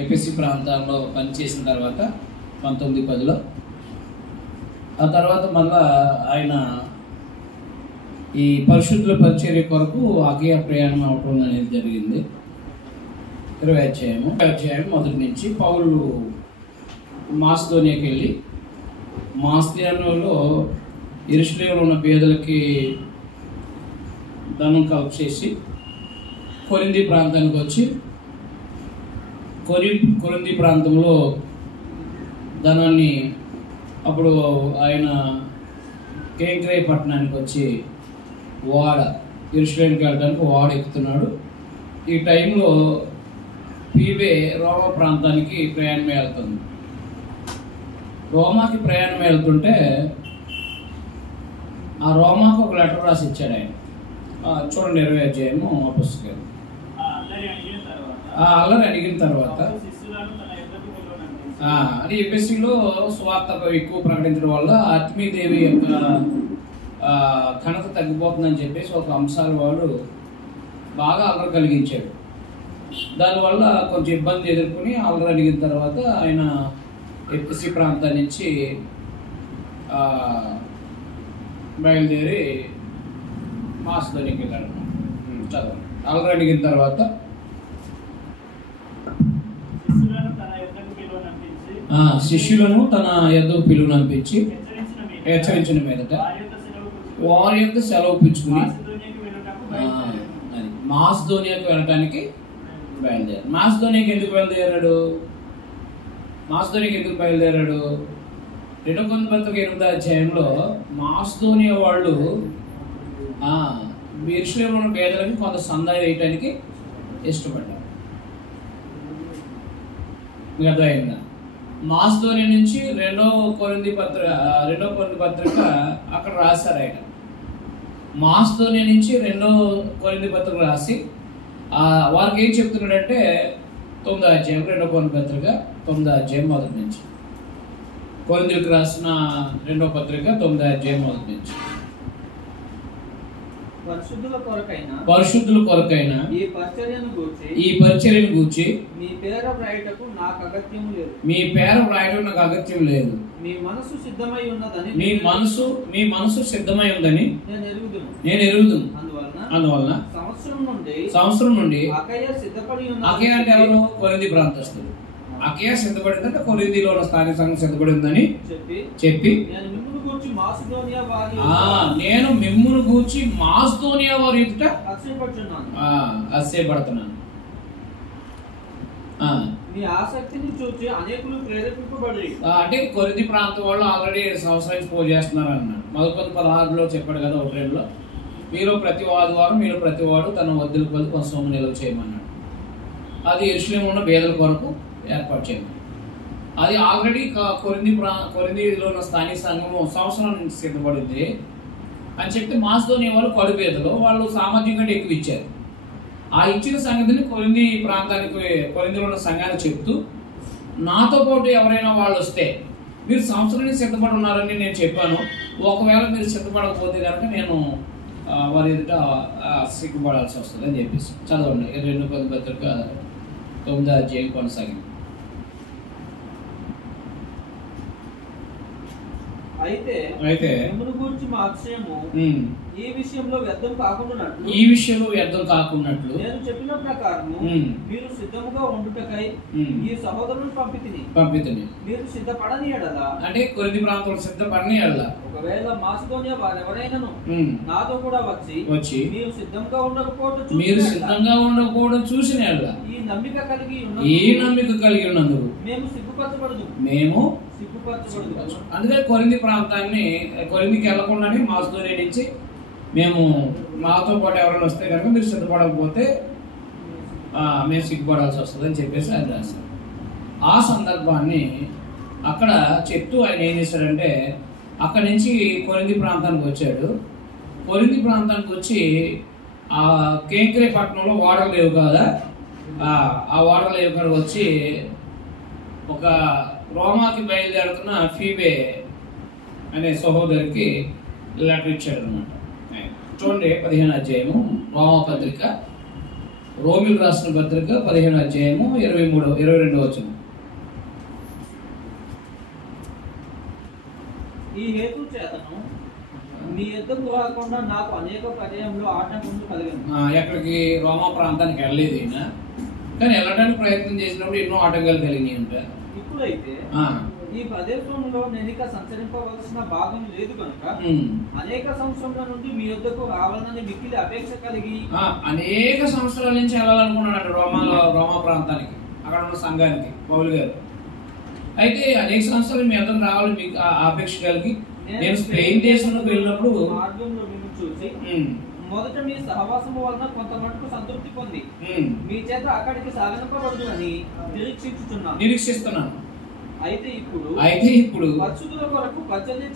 ఎపిసి ప్రాంతాల్లో పనిచేసిన తర్వాత 1910లో ఆ తర్వాత మళ్ళా ఆయన ఈ పరిశుద్ధుల పరిచర్య కొరకు అఖియ ప్రయాణం అవటం అనేది జరిగింది. 20 అధ్యాయం మొదటి నుంచి పౌలు మాసిదోనియాకి వెళ్ళి మాసిదోనియాలో యెరూషలేములో ఉన్న పేదలకి ధనం కలెక్ట్ చేసి కొరింథీ ప్రాంతానికి వచ్చి కొరింథీ ప్రాంతంలో ధనాన్ని అప్పుడు ఆయన కేంక్రే పట్టణానికి వచ్చి యెరూషలేముకి వెళ్ళడానికి ఓడ ఎక్కుతున్నాడు. ఈ టైంలో ఫీబే రోమా ప్రాంతానికి ప్రయాణం వెళ్తుంది. రోమాకి ప్రయాణం వెళ్తుంటే ఆ రోమాకు ఒక లెటర్ రాసి ఇచ్చాడు ఆయన. చూడండి 20 అధ్యాయము ఆ పుస్తకం. అల్లరి అడిగిన తర్వాత అది ఎపిసిలో స్వార్థ ఎక్కువ ప్రకటించడం వల్ల ఆత్మీయదేవి యొక్క ఘనత తగ్గిపోతుందని చెప్పేసి ఒక అంశాలు వాడు బాగా అల్లరి కలిగించాడు. దానివల్ల కొంచెం ఇబ్బంది ఎదుర్కొని అల్లరి అడిగిన తర్వాత ఆయన ఎపిసి ప్రాంతం నుంచి బయలుదేరి మాసిదోనియాకి వెళ్ళాడు. చదవండి. అల్లరి అడిగిన తర్వాత శిష్యులను తన యొద్దకు పిలువనంపించి హెచ్చరించిన మీదట వారి యొక్క సెలవు పిచ్చుకుని మాసిదోనియాకి వెళ్ళటానికి బయలుదేరాడు. మాసిదోనియాకి ఎందుకు బయలుదేరాడు? 2 కొరింథీ 8 అధ్యాయంలో మాసిదోనియా వాళ్ళు యెరూషలేములో పేదలకి కొంత సందా వేయటానికి ఇష్టపడ్డారు. మీకు అర్థమైందా? మాసిదోనియా నుంచి 2 కొరింథీ పత్రిక అక్కడ రాశారు ఆయన. మాసిదోనియా నుంచి 2 కొరింథీ పత్రిక రాసి వారికి ఏం చెప్తున్నాడంటే 9వ అధ్యాయం 2 కొరింథీ పత్రిక 9వ అధ్యాయం మొదటి నుంచి, కొరింథీయులకు రాసిన 2వ పత్రిక 9వ అధ్యాయం మొదటి నుంచి, పరిశుద్ధుల కొరకైన ఈ పరిచర్యను గూర్చి మీ పేర వ్రాయటకు నాకు అగత్యం లేదు. మీ మనసు సిద్ధమై ఉందని నేను ఎరుగుదును. అందువలన సంవత్సరం నుండి అఖయ అంటే ఎవరు? కొరింథీ ప్రాంతస్తులు. అఖయ సిద్ధపడిందంటే కొరింథీలో ఉన్న స్థానిక సంఘం సిద్ధపడిందని చెప్పి నేను మిమ్మును గూర్చి మాసిదోనియా వారి ఎదుట అసహ్యపడుతున్నాను. అంటే కొరింథీ ప్రాంతం వాళ్ళు ఆల్రెడీ సంవత్సరానికి పూజ చేస్తున్నారు అన్నాడు. 16లో చెప్పాడు కదా 1:2లో, మీరు ప్రతి వాడు తన వద్దుల కొద్ది కొంత సొమ్ము నిల్వ చేయమన్నాడు. అది యెరూషలేములో ఉన్న పేదల కొరకు ఏర్పాటు చేయమన్నాడు. అది ఆల్రెడీ కొరింథీలో ఉన్న స్థానిక సంఘము సంవత్సరం నుంచి సిద్ధపడింది అని చెప్పి మాసిదోనియా వాళ్ళు కడు పేదలు, వాళ్ళు సామర్థ్యం కంటే ఎక్కువ ఇచ్చారు. ఆ ఇచ్చిన సంగతిని కొరింథీలో ఉన్న సంఘానికి చెప్తూ, నాతో పాటు ఎవరైనా వాళ్ళు వస్తే మీరు సంవత్సరానికి సిద్ధపడి ఉన్నారని నేను చెప్పాను, ఒకవేళ మీరు సిద్ధపడకపోతే కనుక నేను వారి ఎదుట సిగ్గుపడాల్సి వస్తుంది అని చెప్పేసి. చదవండి 2 కొరింథీ పత్రిక 9వ అధ్యాయం కొనసాగింది. అయితే ఈ విషయంలో వ్యర్థం కాకున్నట్లు నేను చెప్పిన ప్రకారము మీరు సిద్ధముగా ఉండుటకై ఈ సహోదరులను పంపితిని. మీరు సిద్ధపడని ఎడల అంటే కొరింథీ ప్రాంతంలో సిద్ధపడని ఎడల ఒకవేళ మాసిదోనియా వారెవరైనాను నాతో కూడా వచ్చి మీరు సిద్ధంగా ఉండకపోవడం చూసిన ఎడల ఈ నమ్మిక కలిగి ఉన్నందుకు మేము సిగ్గుపరచబడదు. అందుకే కొరింథీ కొరింథీకి వెళ్ళకుండానే మాసిదోనియా నుంచి మేము మాతో పాటు ఎవరైనా వస్తే కనుక మీరు సిద్ధపడకపోతే మేము సిగ్గుపడాల్సి వస్తుంది అని చెప్పేసి ఆయన రాశారు. ఆ సందర్భాన్ని అక్కడ చెప్తూ ఆయన ఏం చేశాడంటే అక్కడి నుంచి కొరింథీ ప్రాంతానికి వచ్చాడు. కొరింథీ ప్రాంతానికి వచ్చి ఆ కేంక్రే పట్టణంలో ఓడలు లేవు కదా, ఆ ఓడలు లేవు కాడికి వచ్చి ఒక రోమాకి బయలుదేరుతున్న ఫీబే అనే సహోదరికి లెటర్ ఇచ్చాడు అనమాట. చూడండి 15వ అధ్యాయము రోమా పత్రిక రోమిల్ రాసిన పత్రిక 15వ అధ్యాయము 22వ వచనం. ఈ హేతు చేతను మీ యుద్ధకు రాకుండా నాకు అనేక పర్యాయంలో ఆటంకములు కలిగాను. ఎక్కడికి? రోమా ప్రాంతానికి వెళ్ళలేదు ఈయన, కానీ వెళ్ళడానికి ప్రయత్నం చేసినప్పుడు ఎన్నో ఆటంకాలు కలిగినాయి అంట. ఇప్పుడైతే ఈ ప్రదేశంలో నేను ఇక సంచరింపవలసిన భాగం లేదు కనుక అనేక సంవత్సరాల నుండి మీ యుద్ధకు రావాలని మిక్కిలి అపేక్ష కలిగి అనేక సంవత్సరాల నుంచి వెళ్ళాలనుకున్నాడు రోమా ప్రాంతానికి, అక్కడ ఉన్న సంఘానికి పౌలు గారు. అయితే అనేక సంవత్సరాలు మీ యుద్ధకు రావాలని మీకు అపేక్ష కలిగి నేను స్పెయిన్ దేశంలోకి వెళ్ళినప్పుడు మార్గంలో మేము చూసి మొదట మీ సహవాసము వలన కొంత మటుకు సంతృప్తి పొంది మీ చేత అక్కడికి సాగనిపబడుతుందని నిరీక్షిస్తున్నాను. అయితే ఇప్పుడు పరిశుద్ధుల కొరకు పరిచర్య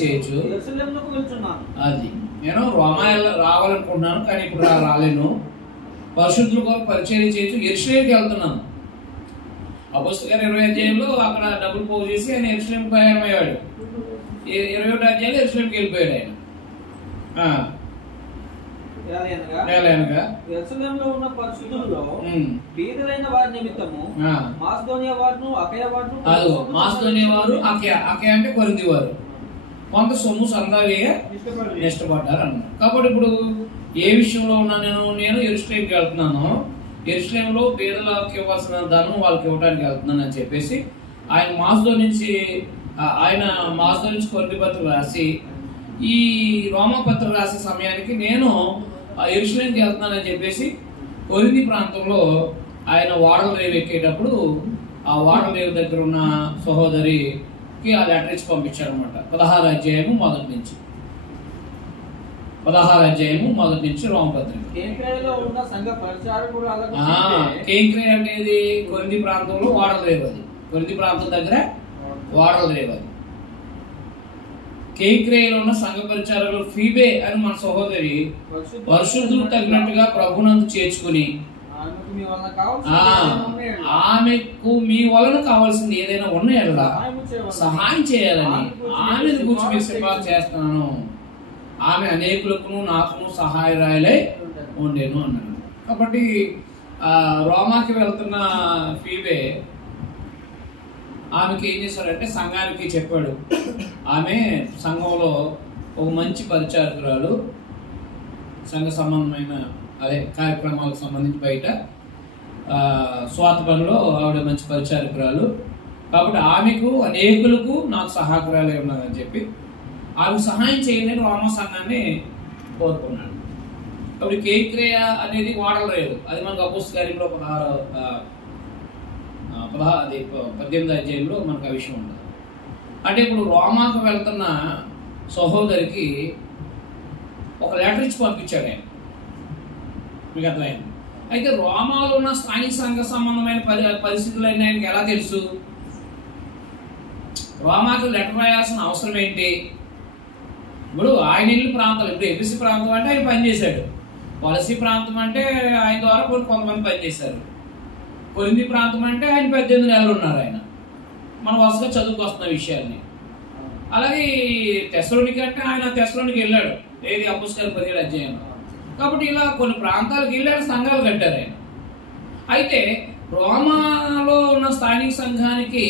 చేయొచ్చు. యెరూషలేమునకు వెళ్తున్నాను. అది నేను రోమా రావాలనుకుంటున్నాను, కానీ ఇప్పుడు రాలేను. పరిశుద్ధుల కొరకు పరిచర్య చేయొచ్చు, యెరూషలేముకి వెళ్తున్నాను. అపోస్తలుల 20వ అధ్యాయంలో అక్కడ డబ్బులు పోగు చేసి ఆయన యెరూషలేముకి ప్రయాణమయ్యాడు. 21వ అధ్యాయంలో యెరూషలేముకి వెళ్ళిపోయాడు ఆయన. యెరూషలేములో ఉన్న పరిశుద్ధులలో బీదలైన వారి నిమిత్తము మాసిదోనియా వారును అకయ వారును మాసిదోనియా వారు అకయ అంటే కొరింథీ వారు కొంత సొమ్ము సందాగా ఇష్టపడ్డారు అన్నారు. కాబట్టి ఇప్పుడు ఏ విషయంలో ఉన్నా నేను యెరూషలేముకి వెళ్తున్నాను, యెరూషలేములో పేదలకు ఇవ్వాల్సిన ధనం వాళ్ళకి ఇవ్వడానికి వెళ్తున్నాను అని చెప్పేసి ఆయన మాసిదోనియా నుంచి కొరింథీ పత్రిక రాసి ఈ రోమా పత్రిక రాసే సమయానికి నేను యెరూషలేముకి వెళ్తున్నానని చెప్పేసి కొరింథీ ప్రాంతంలో ఆయన వాడల రేవు ఎక్కేటప్పుడు ఆ వాడల రేవు దగ్గర ఉన్న సహోదరికి ఆ లెటర్ ఇచ్చి పంపించాడు అనమాట. 16వ అధ్యాయము మొదటి నుంచి రోమపత్రిక. కేంక్రే అనేది కొరింథీ ప్రాంతంలో వాడల రేవు, అది కొరింథీ ప్రాంతం దగ్గర వాడల రేవు. అది కేంక్రేలో ఉన్న సంఘ పరిచారకులు ఫీబే అని మన సహోదరి పరిశుద్ధులు తగినట్టుగా ప్రభునందు చేర్చుకుని ఆమెకు మీ వలన కావాల్సింది ఏదైనా ఉన్నాయా సహాయం చేయాలని ఆమె గురించి మీరు సిఫార్సు చేస్తున్నాను. ఆమె అనేకులకు నాకును సహాయరాయలై ఉండేను అన్నాడు. కాబట్టి రోమాకి వెళ్తున్న ఫీబే ఆమెకి ఏం చేశాడంటే సంఘానికి చెప్పాడు. ఆమె సంఘంలో ఒక మంచి పరిచారకురాలు, సంఘ సంబంధమైన కార్యక్రమాలకు సంబంధించి బయట స్వాత పనిలో ఆవిడ మంచి పరిచారకురాలు. కాబట్టి ఆమెకు అనేకులకు నాకు సహాయకురాలే ఉన్నదని చెప్పి ఆమెకు సహాయం చేయాలని రోమా సంఘాన్ని కోరుకున్నాడు. కాబట్టి కేంక్రేయ అనేది వాడల రేవు, అది మనకు అపోస్తలుల కార్యంలో 18వ అధ్యాయంలో మనకు ఆ విషయం ఉండదు. అంటే ఇప్పుడు రోమాకు వెళ్తున్న సహోదరికి ఒక లెటర్ ఇచ్చి పంపించాడు ఆయన, మీకు అర్థమైంది. అయితే రోమాలో ఉన్న స్థానిక సంఘ సంబంధమైన పరిస్థితులన్నీ ఆయనకి ఎలా తెలుసు? రోమాకు లెటర్ రాయాల్సిన అవసరం ఏంటి? ఇప్పుడు ఆయన ఇల్లు ప్రాంతాలు, ఇప్పుడు ఎఫ్ఎస్సి ప్రాంతం అంటే ఆయన పనిచేశాడు, వలసీ ప్రాంతం అంటే ఆయన ద్వారా కొంతమంది పనిచేశారు, కొరింథీ ప్రాంతం అంటే ఆయన 18 నెలలు ఉన్నారు. ఆయన మన వరుసగా చదువుకు వస్తున్న విషయాన్ని. అలాగే తెస్సలోనిక అంటే ఆయన తెస్సలోనికి వెళ్ళాడు, ఏది అపోస్తలుల 17వ అధ్యాయంలో. కాబట్టి ఇలా కొన్ని ప్రాంతాలకు వెళ్ళాడు, సంఘాలు కట్టారు ఆయన. అయితే రోమాలో ఉన్న స్థానిక సంఘానికి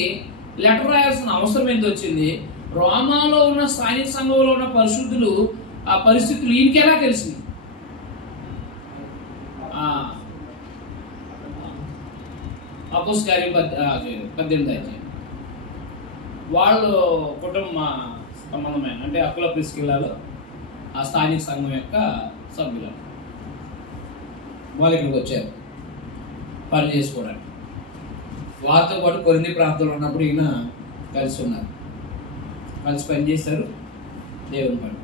లెటర్ రాయాల్సిన అవసరం ఎంత వచ్చింది? రోమాలో ఉన్న స్థానిక సంఘంలో ఉన్న పరిశుద్ధులు ఆ పరిస్థితులు ఈయనకి ఎలా తెలిసింది? అపోస్తలుల కార్యం 18వ అధ్యాయం. వాళ్ళు కుటుంబ సంబంధమైన అంటే అకుల ప్రిస్కిల్లాలో ఆ స్థానిక సంఘం యొక్క సభ్యులు వాళ్ళు ఇక్కడికి వచ్చారు పని చేసుకోవడానికి. వారితో పాటు కొరింథీ ప్రాంతంలో ఉన్నప్పుడు ఈయన కలిసి ఉన్నారు, కలిసి పనిచేశారు దేవుని పని.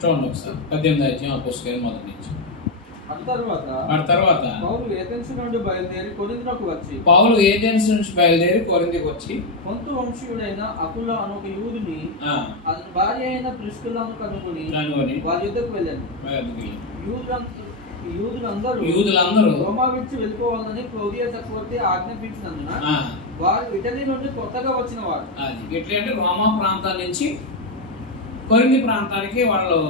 చూడండి ఒకసారి 18వ అధ్యాయం అపోస్తలుల కార్యం మొదటి నుంచి. ఆ తర్వాత పౌలు ఏథెన్స్ నుంచి బయలుదేరి కొరింథీకి వచ్చి పొంతు వంశీయుడైన అకుల అనే ఒక యూదుని అతని భార్య అయిన ప్రిస్కిల్లాను కనుగొని వారి యుద్ధకు వెళ్ళాను. యూదులందరూ రోమా విడిచి వెళ్ళిపోవాలని క్లౌదియా చక్రవర్తి ఆజ్ఞాపించినందున వారు ఇటలీ నుండి కొత్తగా వచ్చిన వారు. అది ఇటలీ అంటే రోమా ప్రాంతాల నుంచి కొరింథీ ప్రాంతానికి వాళ్ళు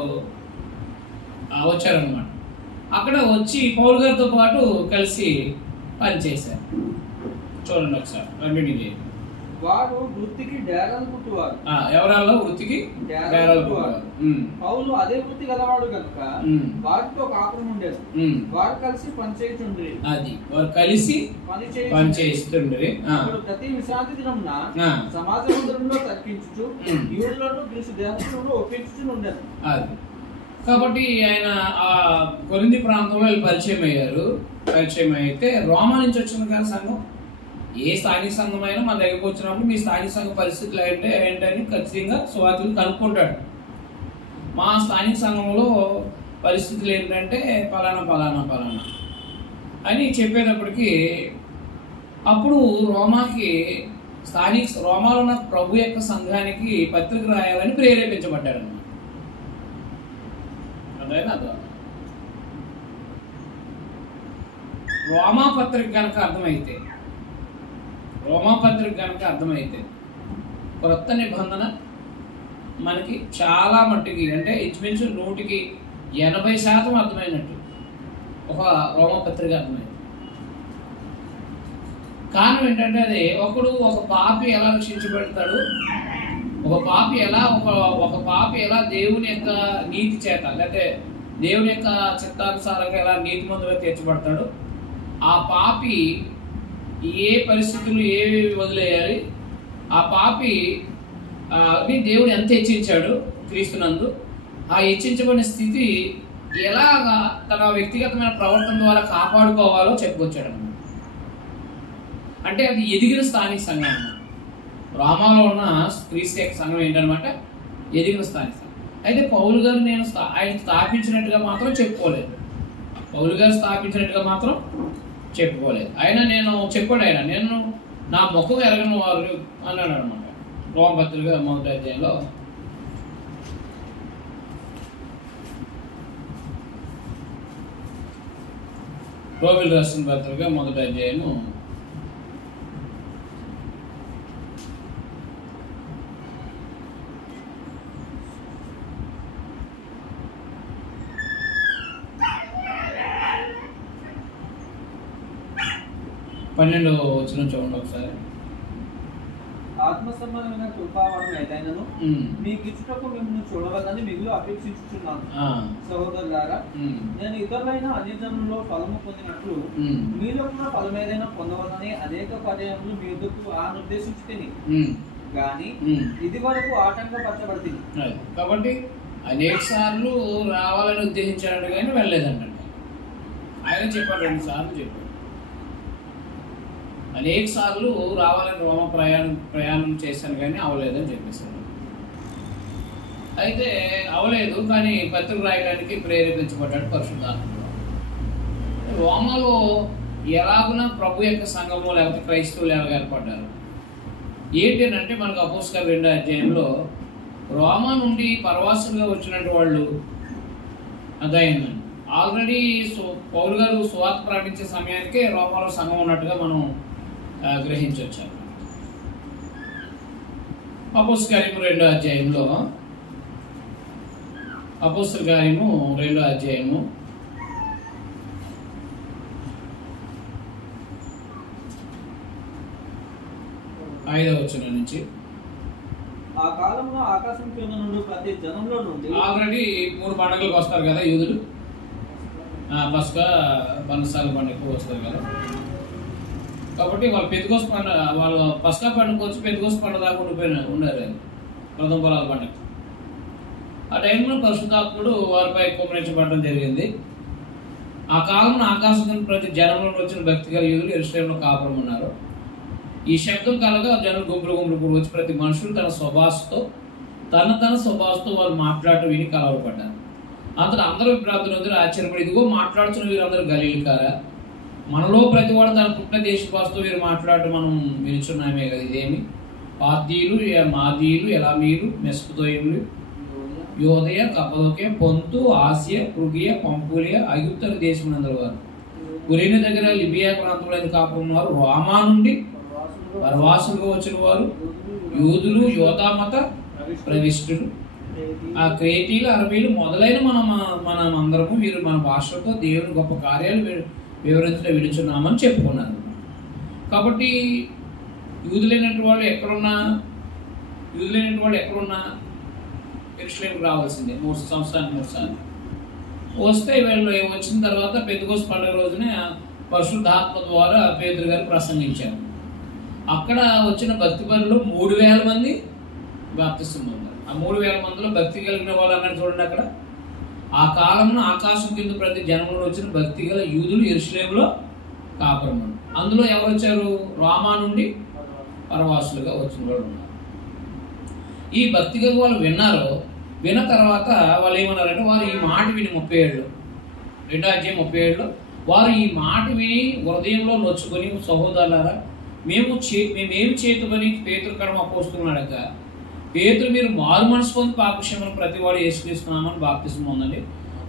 వచ్చారనమాట. అక్కడ వచ్చి పౌలు గారితో పాటు కలిసి పనిచేశారు. చూడండి ఒకసారి కంటిన్యూ చేయండి. వారు వృత్తికి డేరాలు కుట్టువారు. ఎవరాల్లో వృత్తికి డేరాలు కుట్టువారు. పౌలు అదే వృత్తి గలవాడు కనుక వారితో కాపురం ఉండేది. వారు కలిసి పనిచేయుచుండ్రి. అది వారు కలిసి పనిచేస్తుండ్రి. ప్రతి విశ్రాంతి దినమున సమాజ మందిరంలో తర్కించుచు యూదులను గ్రీసు దేశంలో ఒప్పించుచు ఉండేది. అది కాబట్టి ఆయన ఆ కొరింథీ ప్రాంతంలో పరిచయం అయ్యారు. పరిచయం అయితే రోమా నుంచి వచ్చిన కానీ సంఘం, ఏ స్థానిక సంఘం అయినా మన దగ్గరకు వచ్చినప్పుడు మీ స్థానిక సంఘ పరిస్థితులు ఏంటని ఖచ్చితంగా సువార్తలు కనుక్కుంటాడు. మా స్థానిక సంఘంలో పరిస్థితులు ఏంటంటే పలానా పలానా పలానా అని చెప్పేటప్పటికి అప్పుడు రోమాకి రోమాలో ఉన్న ప్రభు యొక్క సంఘానికి పత్రిక రాయాలని ప్రేరేపించబడ్డాడు అన్నమాట. అదైనా రోమా పత్రిక కనుక అర్థమైతే క్రొత్త నిబంధన మనకి చాలా మట్టుకి అంటే ఇంచుమించు 180% అర్థమైనట్టు ఒక రోమా పత్రిక అర్థమైంది. కారణం ఏంటంటే అది ఒక పాపి ఎలా రక్షించబడతాడు, ఒక పాపి ఎలా దేవుని యొక్క నీతి చేత లేకపోతే దేవుని యొక్క చిత్తానుసారంగా ఎలా నీతిమంతుగా తీర్చబడతాడు, ఆ పాపి ఏ పరిస్థితులు ఏవి వదిలేయాలి, ఆ పాపి దేవుడు ఎంత హెచ్చించాడు క్రీస్తునందు, ఆ హెచ్చించబడిన స్థితి ఎలాగా తన వ్యక్తిగతమైన ప్రవర్తన ద్వారా కాపాడుకోవాలో చెప్పుకొచ్చాడు అన్నమాట. అంటే అది ఎదిగిన స్థానిక సంఘం అన్నమాట. రోమాలో ఉన్న క్రీస్తు యొక్క సంఘం ఏంటనమాట, ఎదిగిన స్థానిక సంఘం. అయితే పౌలు గారు ఆయన స్థాపించినట్టుగా మాత్రం చెప్పుకోలేదు. నేను నా ముఖం ఎరగని వారు అన్నాడు అనమాట. రోమపత్రిక 1వ అధ్యాయంలో రోమిలకు రాసిన పత్రిక 1వ అధ్యాయము 12వ వచనం చూడండి ఒకసారి. ఆత్మ సంబంధమైన కృపావరం ఏదైనాను మీకు ఇచ్చుటకు మిమ్మల్ని చూడవలని మిగులు అపేక్షించుచున్నాను. సహోదరులారా, నేను ఇతరులైన అన్యజనుల్లో ఫలము పొందినట్లు మీలో కూడా ఫలం ఏదైనా పొందవలని అనేక పర్యాయములు మీ వద్దకు నిర్దేశించుకొని గాని ఇది వరకు ఆటంకపరచబడుతుంది. కాబట్టి అనేక సార్లు రావాలని ఉద్దేశించాడు కానీ వెళ్ళలేదంట. ఆయన చెప్పాడు, 2 సార్లు చెప్పాడు. అనేక సార్లు రావాలని రోమ ప్రయాణం చేశాను కానీ అవలేదని చెప్పేశాడు. అయితే అవలేదు కానీ పత్రిక రాయడానికి ప్రేరేపించబడ్డాడు పరిశుద్ధాత్మ. రోమాలో ఎలాగున ప్రభు యొక్క సంఘము లేకపోతే క్రైస్తవులు ఎలాగ ఏర్పడ్డారు ఏంటంటే మనకు అపోస్తలుల 2వ అధ్యాయంలో రోమా నుండి పరవాసులుగా వచ్చినట్టు వాళ్ళు అదైందండి. ఆల్రెడీ పౌలు గారు సువార్త ప్రకటించే సమయానికే రోమాలో సంఘం ఉన్నట్టుగా మనం గ్రహించవచ్చు. అపోస్తలుల కార్యము 2వ అధ్యాయంలో 5వ వచనం నుంచి, ఆ కాలంలో ఆకాశం కింద నుండి ప్రతి జనంలో నుండి ఆల్రెడీ 3 పండుగలకు వస్తారు కదా యూదులు. పస్కా, బనసాల పండుగకు వస్తారు కదా. కాబట్టి వాళ్ళు పెద్దకోస పండుగ, వాళ్ళు పస్కా పండుగ వచ్చి పెద్దకోస పండుగ దాకా ఉన్నారు ప్రథమ పొలాల పండుగ. ఆ టైంలో పరిశుద్ధాత్ముడు వారిపై కుమ్మరించబడడం జరిగింది. ఆ కాలంలో ఆకాశం ప్రతి జనంలో వచ్చిన భక్తి గల యూదులు యెరూషలేములో కాపురం ఉన్నారు. ఈ శబ్దం కలగా జనం గుంపులు వచ్చి ప్రతి మనుషులు తన స్వభావంతో వారు మాట్లాడటం విని కలవపడ్డారు. అంతటా అందరూ విభ్రాంతులందరూ ఆశ్చర్యపడి, ఇదిగో మాట్లాడుతున్న వీరందరూ గలీలుకారా? మనలో ప్రతివాడు తన పుట్టిన దేశవాసుతో వీరు మాట్లాడటం మనం వినుచున్నామే కదా. ఇదేమి పార్థీయులు, మాదీయులు, ఎలామీయులు, మెసొపొతేమియులు, యోదయ, కప్పదొకియ, పొంతు, ఆసియా, ఫ్రుగియా, పంఫూలియా, ఐగుప్తు దేశమునందరి వారు, కురేను దగ్గర లిబియా ప్రాంతంలో కాపురం వారు, రోమా నుండి పరవాసులుగా వచ్చిన వారు, యూదులు, యోధామత ప్రవిష్టులు, ఆ క్రేతీలు, అరబీలు మొదలైన మనం అందరము వీరు మన భాషతో దేవుని గొప్ప కార్యాలు వివరించడం విడుచున్నామని చెప్పుకున్నారు. కాబట్టి యూదులైనటువంటి వాళ్ళు ఎక్కడున్నా యెరూషలేముకు రావాల్సిందే 3 సంవత్సరానికి 3 సార్లు వస్తే. వీళ్ళు వచ్చిన తర్వాత పెంతెకోస్తు పండుగ రోజునే పరిశుద్ధాత్మ ద్వారా పేతురు గారు ప్రసంగించారు. అక్కడ వచ్చిన భక్తి పరులు 3000 మంది బాప్తిసం పొందారు. ఆ 3000 మందిలో భక్తి కలిగిన వాళ్ళు అన్నారు చూడండి. అక్కడ ఆ కాలంలో ఆకాశం కింద ప్రతి జనంలో వచ్చిన భక్తి గల యూదులు యెరూషలేములో కాపురం. అందులో ఎవరు వచ్చారు? రోమా నుండి పరవాసులుగా వచ్చిన వాళ్ళు ఉన్నారు. ఈ భక్తి గల వాళ్ళు విన్న తర్వాత వాళ్ళు ఏమన్నారంటే, వారు ఈ మాట విని 37 2వ అధ్యాయం 37 వారు ఈ మాట విని హృదయంలో నొచ్చుకొని, సహోదరులారా మేమేమి చేతుమని పేతురు కడమ అపోస్తున్నాడక, పేతురు మీరు మారు మనసు పొంది పాపక్షేమను ప్రతి వాడు యేసుక్రీస్తున్నామని బాప్తిసం పొందండి,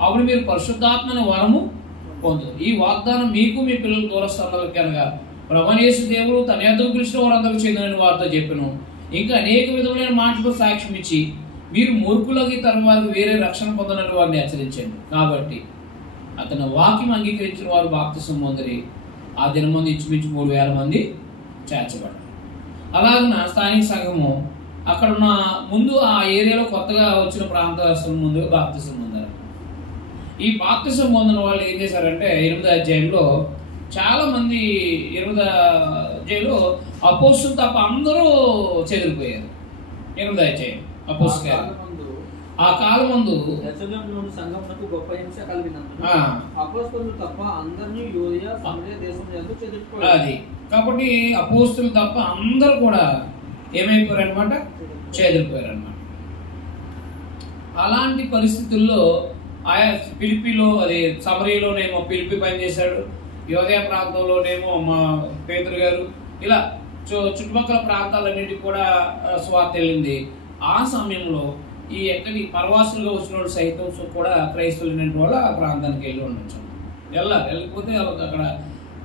అప్పుడు మీరు పరిశుద్ధాత్మని వరము పొందు. ఈ వాగ్దానం మీకు మీ పిల్లల దూరస్థానాలకి అనగా ప్రభువైన యేసు దేవుడు తన యొద్దకు పిలిచిన వారందరికీ చెందిన వారితో చెప్పెను. ఇంకా అనేక విధములైన మాటలతో సాక్ష్యం ఇచ్చి మీరు మూర్ఖులకి తన వారికి వేరే రక్షణ పొందనని వారిని హెచ్చరించండి. కాబట్టి అతని వాక్యం అంగీకరించిన వారు బాప్తిసం పొందిరి. ఆ దినం మంది ఇంచుమించు 3000 మంది చేర్చబడ్డారు. అలాగన స్థానిక సంఘము అక్కడ ఉన్న ముందు ఆ ఏరియాలో కొత్తగా వచ్చిన ప్రాంతవాసుల ముందు బాప్తిసం పొందారు. ఈ బాప్తిసం పొందిన వాళ్ళు ఏం చేశారంటే 8వ అధ్యాయంలో చాలా మంది 8వ అధ్యాయంలో అపోస్తులు తప్ప అందరూ చెదిరిపోయారు. 8వ అధ్యాయం అపోస్తులు ఆ కాలమందు సంఘమునకు గొప్ప హింస కలిగినందున అపోస్తలులు తప్ప అందరినీ యూదయ సమరయ దేశం యందు చెదిరిపోయారు. అది కాబట్టి అపోస్తలులు తప్ప అందరూ కూడా ఏమైపోయారు అనమాట? చెదిరిపోయారు అనమాట. అలాంటి పరిస్థితుల్లో ఆయా ఫిలిప్పీలో, అది సమరయలోనేమో ఫిలిప్పి పనిచేశాడు, యోదయ ప్రాంతంలోనేమో మా పేతురు గారు, ఇలా చుట్టుపక్కల ప్రాంతాలన్నిటికీ కూడా స్వార్థ వెళ్ళింది. ఆ సమయంలో ఈ ఎక్కడి పరవాసులుగా వచ్చిన వాళ్ళు సైతం కూడా క్రైస్తవులు వాళ్ళు ఆ ప్రాంతానికి వెళ్ళి ఉండొచ్చు. వెళ్ళకపోతే అక్కడ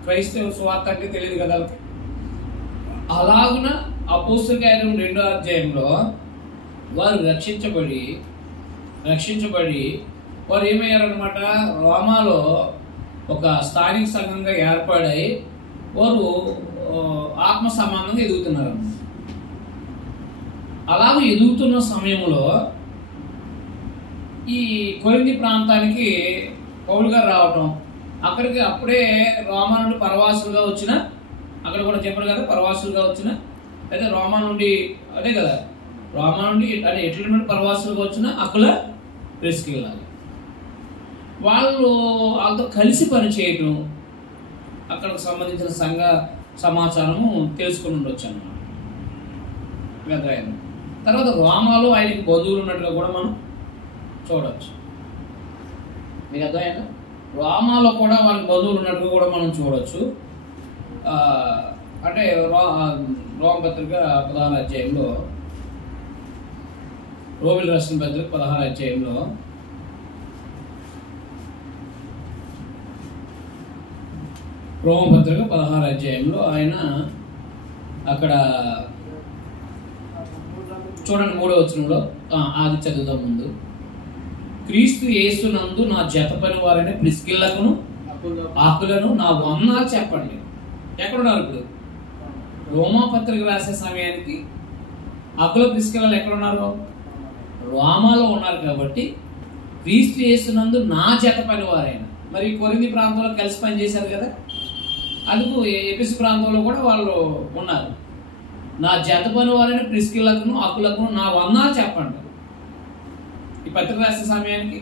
క్రైస్తవ స్వార్థ అంటే తెలియదు కదా. అలాగున అపోస్తల కార్యం 2వ అధ్యాయంలో వారు రక్షించబడి వారు ఏమయ్యారనమాట? రోమాలో ఒక స్థానిక సంఘంగా ఏర్పడై వారు ఆత్మ సమానంగా ఎదుగుతున్నారు. అలాగే ఎదుగుతున్న సమయంలో ఈ కొరింథీ ప్రాంతానికి పౌలు గారు రావటం, అక్కడికి అప్పుడే రోమా నుండి పరవాసులుగా వచ్చిన, అక్కడ కూడా చెప్పారు కదా పరవాసులుగా వచ్చిన, అయితే రోమా నుండి అదే కదా రోమా నుండి అంటే ఎట్ల నుండి పరవాసులుగా వచ్చిన అకుల ప్రిస్కిల్లా వాళ్ళతో కలిసి పనిచేయటం, అక్కడికి సంబంధించిన సంఘ సమాచారము తెలుసుకుని ఉండొచ్చు అన్నమాట. తర్వాత రోమాలో ఆయనకి బంధువులు ఉన్నట్టుగా కూడా మనం చూడవచ్చు. మీకు అర్థమైందా? రోమాలో కూడా వాళ్ళకి బంధువులు ఉన్నట్టుగా కూడా మనం చూడవచ్చు. అంటే రోమ పత్రిక 16వ అధ్యాయంలో, రోమిల్ రాసిన పత్రిక 16వ అధ్యాయంలో రోమపత్రిక 16వ అధ్యాయంలో ఆయన అక్కడ చూడండి 3వ వచనంలో, అది చదువుదాం ముందు. క్రీస్తు యేసునందు నా జత పని వారని ప్రిస్కిల్లకును ఆకులను నా వందనాలు చెప్పండి. ఎక్కడున్నారు ఇప్పుడు? రోమా పత్రిక రాసే సమయానికి ఆకుల ప్రిస్కిల్లలు ఎక్కడున్నారు? రోమాలో ఉన్నారు. కాబట్టి క్రీస్తు యేసునందు నా జత పని వారైన, మరి కొరింథీ ప్రాంతంలో కలిసి పనిచేశారు కదా, అందుకు ఎఫెసు ప్రాంతంలో కూడా వాళ్ళు ఉన్నారు. నా జత పని వారైన ప్రిస్కిల్లకును ఆకులకు నా వందనాలు చెప్పండి. ఈ పత్రిక రాసే సమయానికి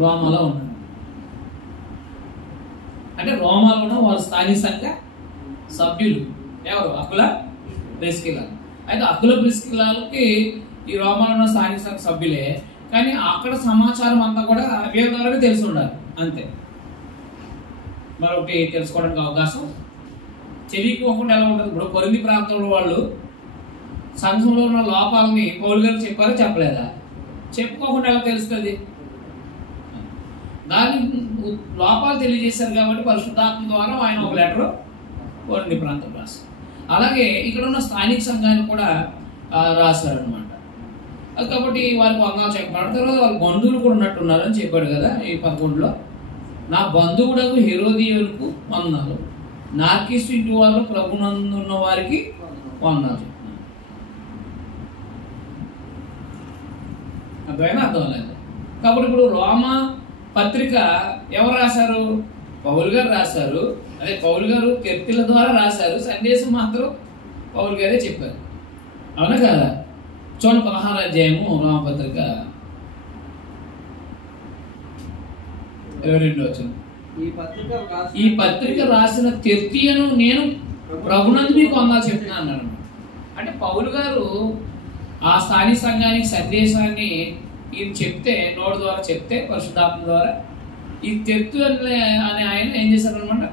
రోమాలో ఉన్నారు. అంటే రోమాలో ఉన్న వారు స్థానిక సంఘ సభ్యులు. ఎవరు? అకుల ప్రిస్కిల్ల. అయితే అకుల ప్రిస్కిల్లకి ఈ రోమాలో ఉన్న స్థానిక సంఘ సభ్యులే, కానీ అక్కడ సమాచారం అంతా కూడా వీళ్ళ ద్వారా తెలిసి ఉండాలి అంతే. మరొకటి తెలుసుకోవడానికి అవకాశం తెలియకోకుండా ఎలా ఉంటుంది? ఇప్పుడు కొరింథీ ప్రాంతంలో వాళ్ళు సంఘంలో ఉన్న లోపాలని పౌలు గారు చెప్పారో చెప్పలేదా? చెప్పుకోకుండా ఎలా తెలుస్తుంది? దాని లోపాలు తెలియజేశారు కాబట్టి పరిశుద్ధాత్మ ద్వారా ఆయన ఒక లెటర్ కొరింథీ ప్రాంతం రాశారు. అలాగే ఇక్కడ ఉన్న స్థానిక సంఘానికి కూడా రాశారనమాట. కాబట్టి వారికి వందనాలు చెప్పాడు. తర్వాత వాళ్ళ బంధువులు కూడా ఉన్నట్టున్నారని చెప్పాడు కదా ఈ 11లో. నా బంధువుడకు హెరోదియులకు వందనాలు, నార్కిసు ఇంటి వారు ప్రభునందున్న వారికి వందనాలు చెప్తున్నాను. అర్థమైనా అర్థం లేదు. కాబట్టి ఇప్పుడు రోమా పత్రిక ఎవరు రాశారు? పౌలు గారు రాశారు. అదే పౌలు గారు కీర్తుల ద్వారా రాశారు, సందేశం మాత్రం పౌలు గారే చెప్పారు. అవునా కదా? చూడండి 16వ అధ్యాయము రోమపత్రిక 22వ వచనం. ఈ పత్రిక రాసిన తెర్తియను నేను ప్రభునందు మీకు వందనాలు చెప్తున్నాను అన్నాడు. అంటే పౌలు గారు ఆ స్థానిక సంఘానికి సందేశాన్ని ఈయన చెప్తే, నోటి ద్వారా చెప్తే, పరిశుద్ధాత్మ ద్వారా ఈ తెర్తు అనే ఆయన ఏం చేశారనమాట,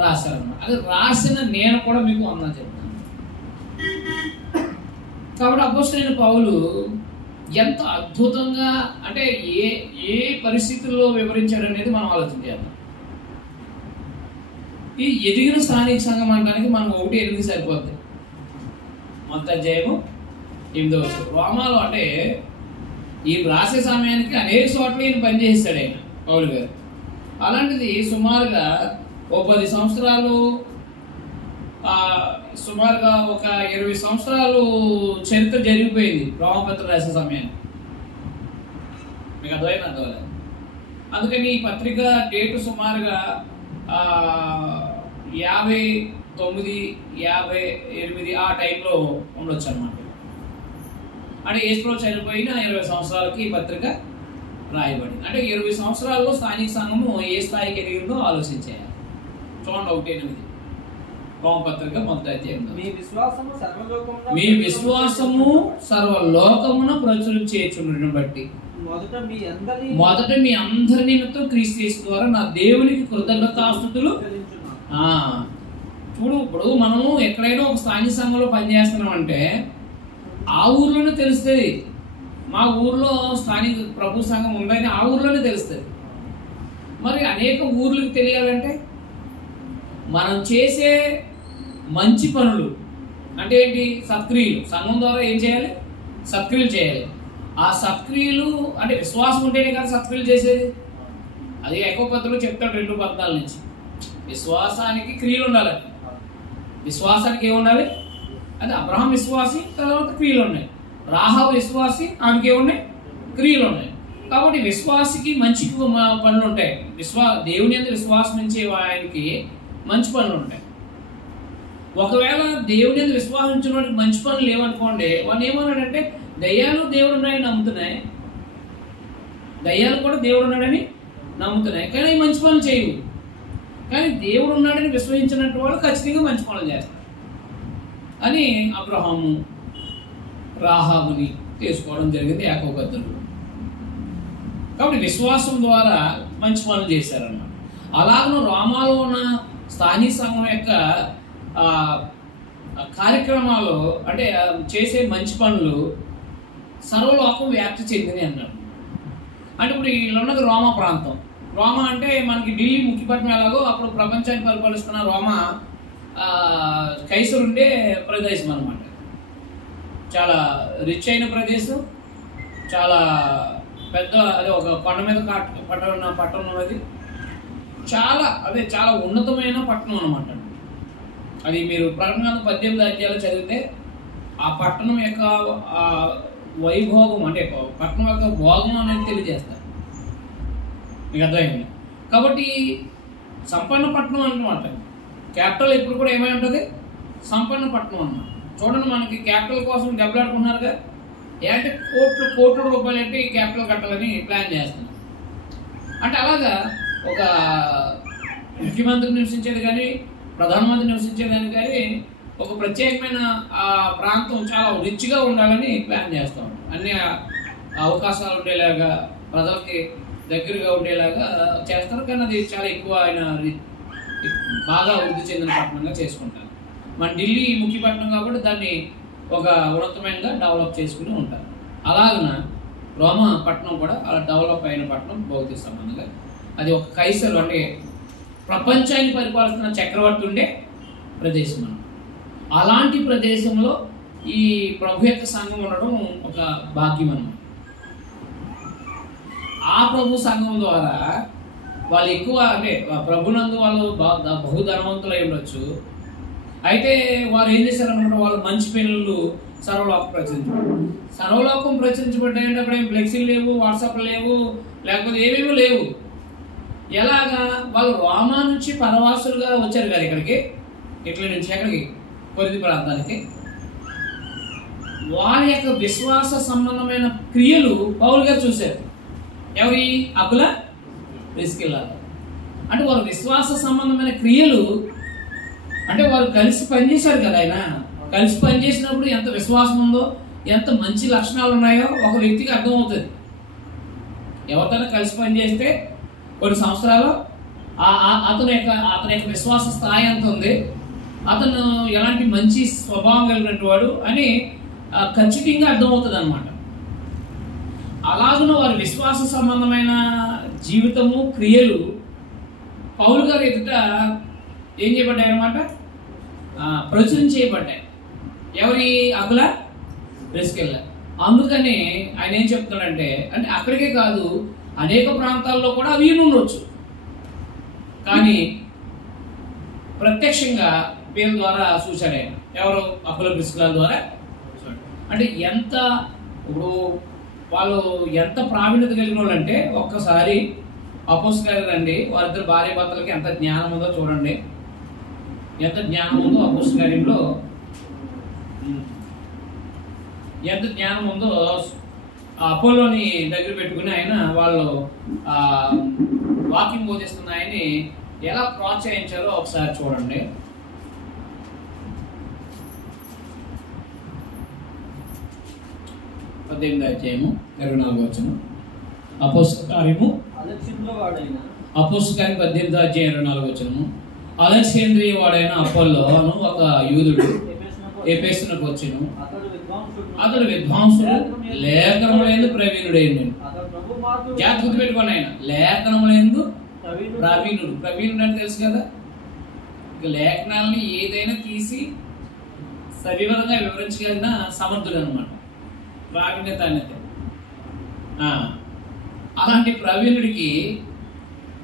రాశారనమాట. అది రాసిన నేను కూడా మీకు వందనాలు చెప్తాను. కాబట్టి అపోస్తలుడైన పౌలు ఎంత అద్భుతంగా, అంటే ఏ ఏ పరిస్థితుల్లో వివరించాడు అనేది మనం ఆలోచించాలి. ఈ ఎదిగిన స్థానిక సంఘం అనడానికి మనం 1:8 సరిపోద్ది. మొదటి అధ్యాయము 8వ వచనం. రోమాలో అంటే ఈ రాసే సమయానికి అనేక చోట్ల ఈయన పనిచేస్తాడు ఆయన పౌలు గారు. అలాంటిది సుమారుగా 10 సంవత్సరాలు, సుమారుగా ఒక 20 సంవత్సరాలు చరిత్ర జరిగిపోయింది రోమపత్రిక రాసే సమయాన్ని. మీకు అర్థమైనా అర్థమలేదు. అందుకని ఈ పత్రిక డేటు సుమారుగా 59, 58 ఆ టైంలో ఉండొచ్చు అనమాట. అంటే యేసుప్రభు చనిపోయిన 20 సంవత్సరాలకి ఈ పత్రిక రాయబడింది. అంటే 20 సంవత్సరాల్లో స్థానిక సంఘము ఏ స్థాయికి ఎదిగిందో ఆలోచించాలి. చూడండి 1:8 రోమపత్రిక మొదటి అధ్యాయం. మీ విశ్వాసము సర్వలోకమున ప్రచురించేచుండును బట్టి మొదట మీ అందరి నిమిత్తం క్రీస్తు యేసు ద్వారా నా దేవునికి కృతజ్ఞతాస్తుతులు. చూడు, ఇప్పుడు మనము ఎక్కడైనా ఒక స్థానిక సంఘంలో పనిచేస్తున్నాం అంటే ఆ ఊర్లోనే తెలుస్తుంది. మా ఊర్లో స్థానిక ప్రభు సంఘం ఉందని ఆ ఊర్లోనే తెలుస్తుంది. మరి అనేక ఊర్లకు తెలియాలంటే మనం చేసే మంచి పనులు అంటే ఏంటి? సత్క్రియలు. సంఘం ద్వారా ఏం చేయాలి? సత్క్రియలు చేయాలి. ఆ సత్క్రియలు అంటే విశ్వాసం ఉంటేనే కదా సత్క్రియలు చేసేది. అది ఎక్కువ పద్ధతిలో చెప్తాడు 2:14 నుంచి. విశ్వాసానికి క్రియలు ఉండాలి. విశ్వాసానికి ఏముండాలి? అది అబ్రహాం విశ్వాసి, తర్వాత క్రియలు ఉన్నాయి. రాహాబు విశ్వాసి, ఆమెకి ఏమున్నాయి? క్రియలు ఉన్నాయి. కాబట్టి విశ్వాసికి మంచి పనులు ఉంటాయి. దేవుని యందు విశ్వాసం ఉంచే ఆయనకి మంచి పనులు ఉంటాయి. ఒకవేళ దేవుని యందు విశ్వాసించిన వాడికి మంచి పనులు లేవనుకోండి, వాళ్ళు ఏమన్నాడంటే దయ్యాలు దేవుడు ఉన్నాయని నమ్ముతున్నాయి, దయ్యాలు కూడా దేవుడు ఉన్నాడని నమ్ముతున్నాయి, కానీ మంచి పనులు చేయవు. కానీ దేవుడు ఉన్నాడని విశ్వసించినట్టు వాళ్ళు ఖచ్చితంగా మంచి పనులు చేస్తారు అని అబ్రహాము రాహాబుని తీసుకోవడం జరిగింది యాకోబు పత్రికలో. కాబట్టి విశ్వాసం ద్వారా మంచి పనులు చేశారన్నమాట. అలాగే రోమాలో ఉన్న స్థానిక సంఘం యొక్క కార్యక్రమాలు అంటే చేసే మంచి పనులు సర్వలోకం వ్యాప్తి చెందినవి అన్నాడు. అంటే ఇప్పుడు ఇలా ఉన్నది రోమా ప్రాంతం. రోమా అంటే మనకి ఢిల్లీ ముఖ్యపట్నం ఎలాగో అప్పుడు ప్రపంచాన్ని పరిపాలిస్తున్న రోమా కైసరు ఉండే ప్రదేశం అన్నమాట. చాలా రిచ్ అయిన ప్రదేశం, చాలా పెద్ద, అదే ఒక కొండ మీద పట్టణం అది. చాలా ఉన్నతమైన పట్టణం అనమాట. అది మీరు ప్రకటన 18 అధ్యాయాలు చదివితే ఆ పట్టణం యొక్క వైభోగం అంటే పట్టణం యొక్క భోగం అనేది తెలియజేస్తారు. మీకు అర్థమైంది. కాబట్టి సంపన్న పట్టణం అన్నమాట. క్యాపిటల్ ఎప్పుడు కూడా ఏమై ఉంటుంది? సంపన్న పట్టణం అన్నమాట. చూడండి, మనకి క్యాపిటల్ కోసం దెబ్బలాడుకుంటున్నారుగా. అంటే కోట్ల రూపాయలు అంటే ఈ క్యాపిటల్ కట్టాలని ప్లాన్ చేస్తున్నారు. అంటే అలాగా ఒక ముఖ్యమంత్రి నివసించేది కానీ, ప్రధానమంత్రి నివసించేది కానీ ఒక ప్రత్యేకమైన ఆ ప్రాంతం చాలా రిచ్గా ఉండాలని ప్లాన్ చేస్తాం. అన్ని అవకాశాలు ఉండేలాగా, ప్రజలకి దగ్గరగా ఉండేలాగా చేస్తారు. కానీ అది చాలా ఎక్కువ ఆయన బాగా వృద్ధి చెందిన పట్టణంగా చేసుకుంటారు. మన ఢిల్లీ ముఖ్యపట్నం కాబట్టి దాన్ని ఒక ఉన్నతమైనగా డెవలప్ చేసుకుని ఉంటారు. అలాగన రోమా పట్టణం కూడా అలా డెవలప్ అయిన పట్టణం భౌతిక సంబంధంగా. అది ఒక కైసరు అంటే ప్రపంచాన్ని పరిపాలిస్తున్న చక్రవర్తి ఉండే ప్రదేశం అన్నమాట. అలాంటి ప్రదేశంలో ఈ ప్రభు యొక్క సంఘం ఉండడం ఒక భాగ్యం అన్నమాట. ఆ ప్రభు సంఘం ద్వారా వాళ్ళు ఎక్కువ అంటే ప్రభునందు వాళ్ళు బహుధనవంతులు అయి ఉండొచ్చు. అయితే వారు ఏం చేశారనమాట, వాళ్ళు మంచి పిల్లలు సర్వలోకం ప్రచురించబడ్డారు. సర్వలోకం ప్రచురించబడ్డాయంటే అక్కడ ఏం ఫ్లెక్సీలు లేవు, వాట్సాప్ లేవు, లేకపోతే ఏమేమీ లేవు. ఎలాగా వాళ్ళు రోమా నుంచి పరవాసులుగా వచ్చారు కదా ఇక్కడికి, ఇట్లా నుంచి ఎక్కడికి, కొరింథీ ప్రాంతానికి. వారి యొక్క విశ్వాస సంబంధమైన క్రియలు పౌలు గారు చూశారు. ఎవరి అకుల ప్రిస్కిల్లా. అంటే వారు విశ్వాస సంబంధమైన క్రియలు అంటే వారు కలిసి పనిచేశారు కదా. ఆయన కలిసి పనిచేసినప్పుడు ఎంత విశ్వాసం ఉందో, ఎంత మంచి లక్షణాలు ఉన్నాయో ఒక వ్యక్తికి అర్థమవుతుంది. ఎవరితోనే కలిసి పనిచేస్తే కొన్ని సంవత్సరాలు అతని యొక్క విశ్వాస స్థాయి ఎంత ఉంది, అతను ఎలాంటి మంచి స్వభావం కలిగినటువంటి వాడు అని ఖచ్చితంగా అర్థమవుతుంది అనమాట. అలాగున వారి విశ్వాస సంబంధమైన జీవితము క్రియలు పౌలు గారు ఎదుట ఏం చేయబడ్డాయి అనమాట, ప్రచురణ చేయబడ్డాయి. ఎవరి అకుల ప్రిస్కిల్లా. అందుకని ఆయన ఏం చెప్తున్నాడంటే, అంటే అక్కడికే కాదు అనేక ప్రాంతాల్లో కూడా అవి ఉండొచ్చు, కానీ ప్రత్యక్షంగా వీళ్ళ ద్వారా చూశాడు ఆయన. ఎవరు అకుల ప్రిస్కిల్లా ద్వారా. అంటే ఎంత ఇప్పుడు వాళ్ళు ఎంత ప్రావీణ్యత కలిగిన వాళ్ళు అంటే, ఒక్కసారి అపోస్తలులు రండి, వారిద్దరు భార్య భర్తలకి ఎంత జ్ఞానం ఉందో చూడండి. ఎంత జ్ఞానం ఉందో అపోస్తలుల కార్యంలో, ఎంత జ్ఞానం ఉందో అపోలోని దగ్గర పెట్టుకుని ఆయన వాళ్ళు వాక్యం బోధిస్తున్న ఆయన్ని ఎలా ప్రోత్సహించారో ఒకసారి చూడండి. పద్దెనిమిది అధ్యాయము 24 వచనం. అపోస్తలుల కార్యము అపోస్తలుల కార్యం 18 అధ్యాయం 24 వచనము. అలెగ్జాంద్రియ వాడైన అపోల్లో అను ఒక యూదుడు ఎఫెసునకు వచ్చెను. అతడు విద్వాంసుడు, లేఖనములందు ప్రవీణుడైండు. జాగ్రత్త గుర్తుపెట్టుకోండి, ఆయన లేఖనములందు ప్రవీణుడు. ప్రవీణుడు అంటే తెలుసు కదా, లేఖనాలని ఏదైనా తీసి సవివరంగా వివరించగలిగిన సమర్థుడు అనమాట, ప్రావీణ్యత అనేది. అలాంటి ప్రవీణుడికి,